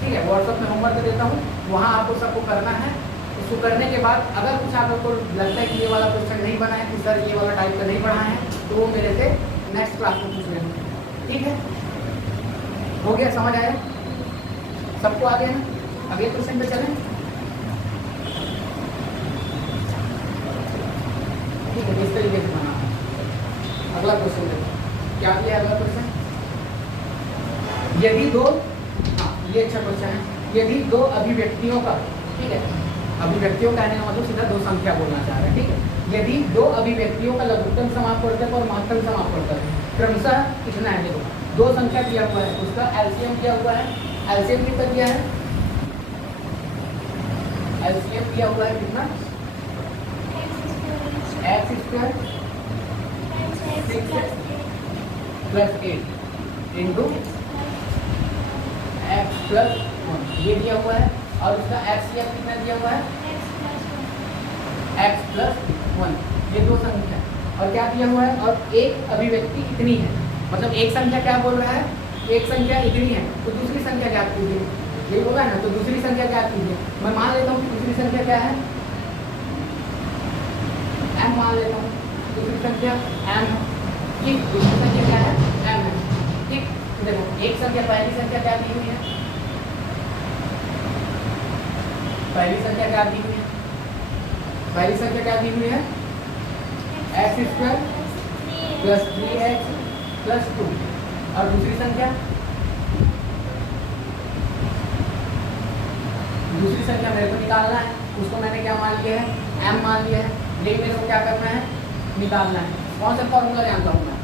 ठीक है। व्हाट्सअप में होमवर्क देता हूँ, वहाँ आपको सबको करना है। इसको करने के बाद अगर कुछ आप लोग को लगता है कि ये वाला क्वेश्चन नहीं बना है, कि सर ये वाला टाइप का नहीं पढ़ा है, तो वो मेरे से नेक्स्ट क्लास में पूछ लेना, ठीक है। हो गया, समझ आया सबको, आ गया ना। अगले क्वेश्चन पे चलें, ठीक है। इस तरीके से बनाना है। अगला क्वेश्चन देखो, क्या दिया अगला क्वेश्चन, यदि दो, हाँ ये अच्छा क्वेश्चन है, यदि दो अभिव्यक्तियों का, ठीक है, अभिव्यक्तियों का मतलब सीधा दो संख्या बोलना चाह रहे हैं, ठीक है। यदि दो अभिव्यक्तियों का लघुत्तम समापवर्तक और महत्तम समापवर्तक क्रमशः कितना है, देखो दो संख्या दिया हुआ है, उसका एलसीएम दिया हुआ है, एलसीएम कितना दिया है, एलसीएम दिया हुआ है कितना, x square 6 plus 8 into x plus 1, ये दिया हुआ है। और उसका एचसीएफ कितना दिया हुआ है, एक्स प्लस 1, ये दो संख्या। और क्या दिया हुआ है, और एक अभिव्यक्ति इतनी है, मतलब एक संख्या क्या बोल रहा है, एक संख्या इतनी है, तो दूसरी संख्या क्या कीजिए, यही बोला है ना, तो दूसरी संख्या क्या कीजिए। मैं मान लेता हूँ कि दूसरी संख्या क्या है, m मान लेता हूँ, दूसरी संख्या m है, ठीक। दूसरी संख्या क्या है, m है, ठीक। देखो एक संख्या, पहली संख्या क्या दी हुई है, पहली संख्या क्या दी हुई है, पहली संख्या क्या दी हुई है, x square plus 3x plus 2, और दूसरी संख्या, दूसरी संख्या मेरे को निकालना है, उसको मैंने क्या मान लिया है, m मान लिया है, लेकिन मेरे को क्या करना है, निकालना है। कौन सा फॉर्मूला जानता हूँ मैं,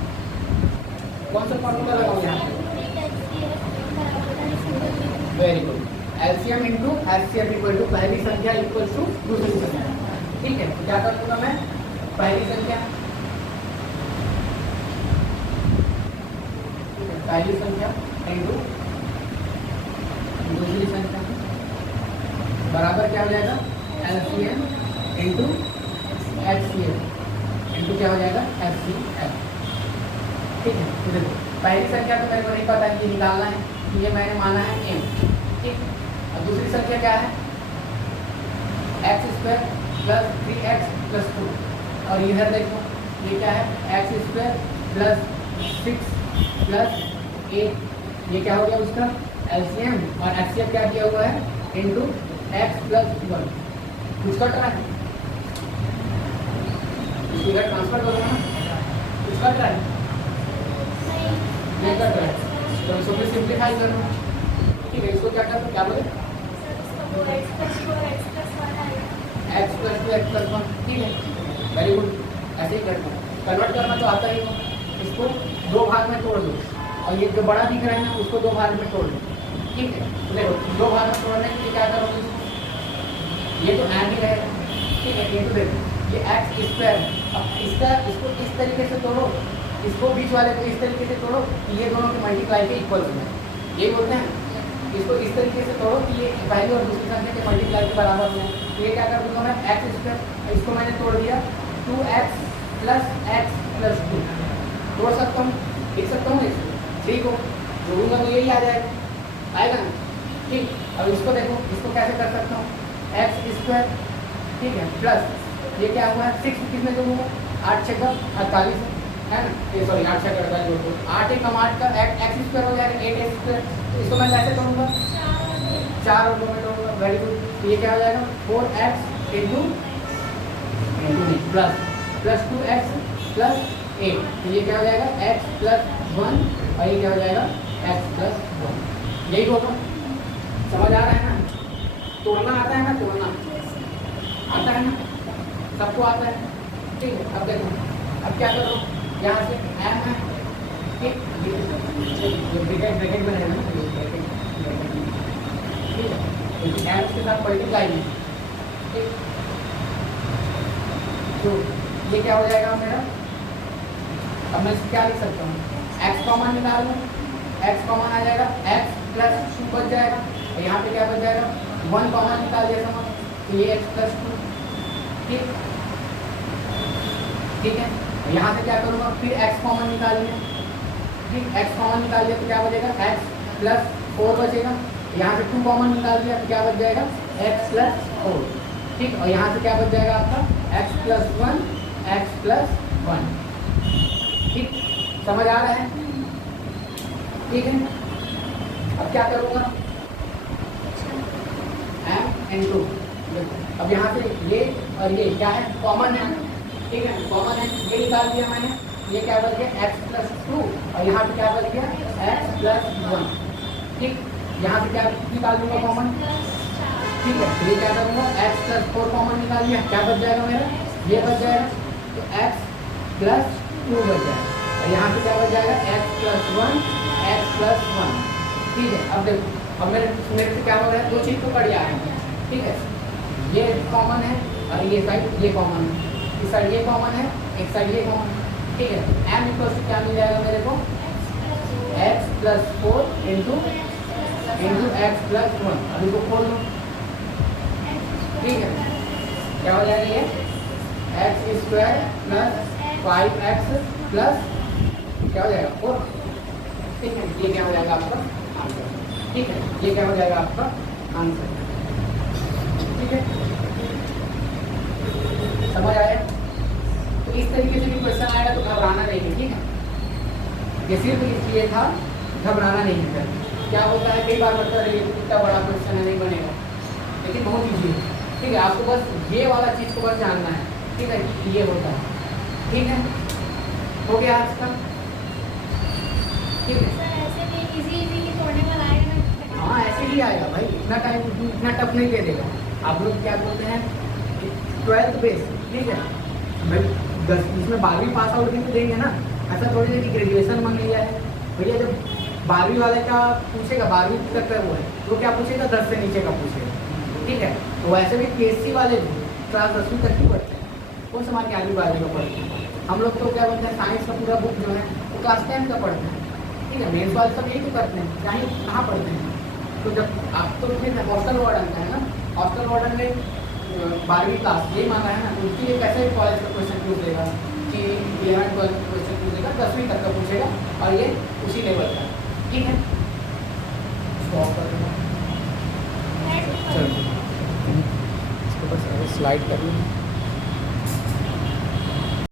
कौन सा फॉर्मूला लगाऊँ यहाँ पे, very good, LCM into HCF equal to पहली संख्या इक्वल टू दूसरी संख्या, ठीक है। तो क्या कर दूंगा मैं, पहली संख्या, पहली संख्या इंटू दूसरी संख्या बराबर क्या हो जाएगा, एलसीएम इंटू एचसीएफ इंटू क्या हो जाएगा, एचसीएफ, ठीक है। तो देखो पहली संख्या तो मेरे को नहीं पता है, ये निकालना है, तो ये मैंने माना है m, ठीक। और दूसरी संख्या क्या है, x square plus 3x plus 2, और इधर देखो ये क्या है, एक्स स्क्वायर प्लस 6 प्लस 8, ये क्या हो गया उसका एलसीएम, और एचसीएफ क्या किया हुआ है, इंटू एक्स प्लस 1, कुछ कट रहा है, इसको इधर ट्रांसफर करो ना, कुछ कट रहा है, नहीं कट रहा है, तो इसको भी सिंप्लीफाई कर लो, ठीक है। इसको क्या कर दो, क्या बोले, एक्स प्लस 2 एक्स प्लस 1, ठीक है, वेरी गुड, ऐसे ही करना, कन्वर्ट करना तो आता ही हो। इसको दो भाग में तोड़ दो, और ये जो बड़ा दिख रहा है ना उसको दो भाग में तोड़ दो, ठीक है। देखो दो भाग में तोड़ने के लिए क्या करोगे, ये तो एंड ही रहेगा, ठीक है। ये तो देखो ये एक्स स्क्वायर, अब इसका इसको इस तरीके से तोड़ो, इसको बीच वाले को इस तरीके से तोड़ो कि ये दोनों के मल्टीप्लाई के इक्वल हो जाए, ये बोलते हैं। इसको इस तरीके से तोड़ो कि ये पहली और दूसरी संख्या के मल्टीप्लाई के बराबर हो जाए, तो ये क्या कर दूंगा मैं, एक्स स्क्वायर, इसको मैंने तोड़ दिया 2x प्लस एक्स प्लस 2, तोड़ सकता हूँ, लिख सकता हूँ इसको, ठीक हो, जोड़ूंगा तो यही आ जाएगा, आएगा ना, ठीक। अब इसको देखो, इसको कैसे कर सकता हूँ, एक्स स्क्वायर, ठीक है, प्लस ये क्या हुआ है, 6 किसमें जोड़ूंगा, 8 6 का 48 है ना, ये सॉरी 8 6 का 48 जोड़ दो, 8 1 8 का एक्स स्क्वायर हो जाएगा 8x स्क्वायर, तो इसको मैं कैसे करूँगा, 4 और 2 में तो वेरी गुड। तो ये क्या हो जाएगा 4x into plus 2x plus 8। तो ये क्या हो जाएगा x प्लस 1 और ये क्या हो जाएगा x प्लस 1। यही होगा। समझ आ रहा है ना? तोड़ना आता है ना? तोड़ना आता है ना? सबको आता है। ठीक है, अब देखो अब क्या करो, यहाँ से m है, ठीक, ब्रैकेट में रहना, ठीक है, क्योंकि m के साथ मल्टीप्लाई है, ठीक। तो ये क्या हो जाएगा मेरा, अब मैं क्या लिख सकता हूँ, x कॉमन निकाल लूँ, x कॉमन आ जाएगा, x प्लस 2 बच जाएगा, और यहाँ पे क्या बच जाएगा 1 कॉमन निकाल दिया समझ, तो ये x प्लस 2, ठीक, ठीक है। यहाँ से क्या करूँगा, फिर x कॉमन निकाल लिया, ठीक, x कॉमन निकाल लिया तो क्या बचेगा x प्लस 4 बचेगा, यहाँ से 2 कॉमन निकाल दिया तो क्या बच जाएगा x प्लस 4, ठीक, और यहाँ से क्या बच जाएगा आपका x प्लस 1 x प्लस 1, ठीक, समझ आ रहा है? ठीक है, अब क्या करूँगा m into, अब यहाँ से ये और ये क्या है कॉमन है, ठीक है, कॉमन है, ये निकाल दिया मैंने, ये क्या बच गया x प्लस 2 और यहाँ पे क्या बच गया x प्लस 1, ठीक, यहाँ से क्या निकाल दूंगा कॉमन, ठीक है, तो ये क्या करूँगा x प्लस 4 कॉमन निकाल लिया, क्या बच जाएगा मेरा, ये बच जाएगा, तो x प्लस 2 बच जाएगा, और यहाँ से क्या बच जाएगा x प्लस 1 x प्लस 1, ठीक है। अब देखो, अब मेरे से क्या हो रहा है, दो चीज़ तो बढ़िया है, ठीक है, ये कॉमन है और ये साइड ये कॉमन है, इस साइड ये कॉमन है, एक साइड ये कॉमन, ठीक है, m इक्वल टू क्या मिल जाएगा मेरे को x plus 4 into x plus 1, अब इसको खोल दो, ठीक है, क्या हो जाएगा ये x square plus 5x plus क्या हो जाएगा 4, ठीक है, ये क्या हो जाएगा आपका आंसर, ठीक है, ये क्या हो जाएगा आपका आंसर, ठीक है, समझ आया? तो इस तरीके से भी क्वेश्चन आएगा तो घबराना नहीं है, ठीक है, ये सिर्फ इसलिए था घबराना नहीं है। क्या होता है कई बार लगता है इतना बड़ा क्वेश्चन है नहीं बनेगा, लेकिन बहुत ईजी है, ठीक है, आपको बस ये वाला चीज़ को बस जानना है, ठीक है, ये होता है, ठीक है, हो गया आज का, ठीक है, सर ऐसे भी इजी तोड़ने वाला आएगा ना? हाँ ऐसे ही आएगा भाई, इतना टाइम इतना टफ नहीं दे देगा। आप लोग क्या बोलते हैं 12th बेस, ठीक है भाई, 10 इसमें 12वीं पास आउट भी तो देंगे ना, ऐसा थोड़ी है कि ग्रेजुएशन मांग लिया है भैया, जब 12वीं वाले का पूछेगा 12वीं तक का वो है तो क्या पूछेगा 10 से नीचे का पूछेगा, ठीक है, तो वैसे भी PSC वाले भी क्लास 10वीं तक ही पढ़ते हैं, कौन सा मान के आगे 12वीं का पढ़ते हैं, हम लोग तो क्या बोलते हैं साइंस का पूरा बुक जो है वो क्लास 10 का पढ़ते हैं, ठीक है, मेन्स वाले सब यही तो करते हैं, कहाँ पढ़ते हैं, तो जब आप तो फिर हॉस्टल वार्डन का है ना, हॉस्टल वार्डन ने 12वीं क्लास यही मांगा है ना, तो उसके लिए कैसे कॉलेज का क्वेश्चन पूछ देगा कि 11th 12th का क्वेश्चन पूछेगा, 10वीं तक का पूछेगा और ये उसी लेवल का, ठीक है, स्टॉप कर देना, चलो इसको बस स्लाइड कर लूँ।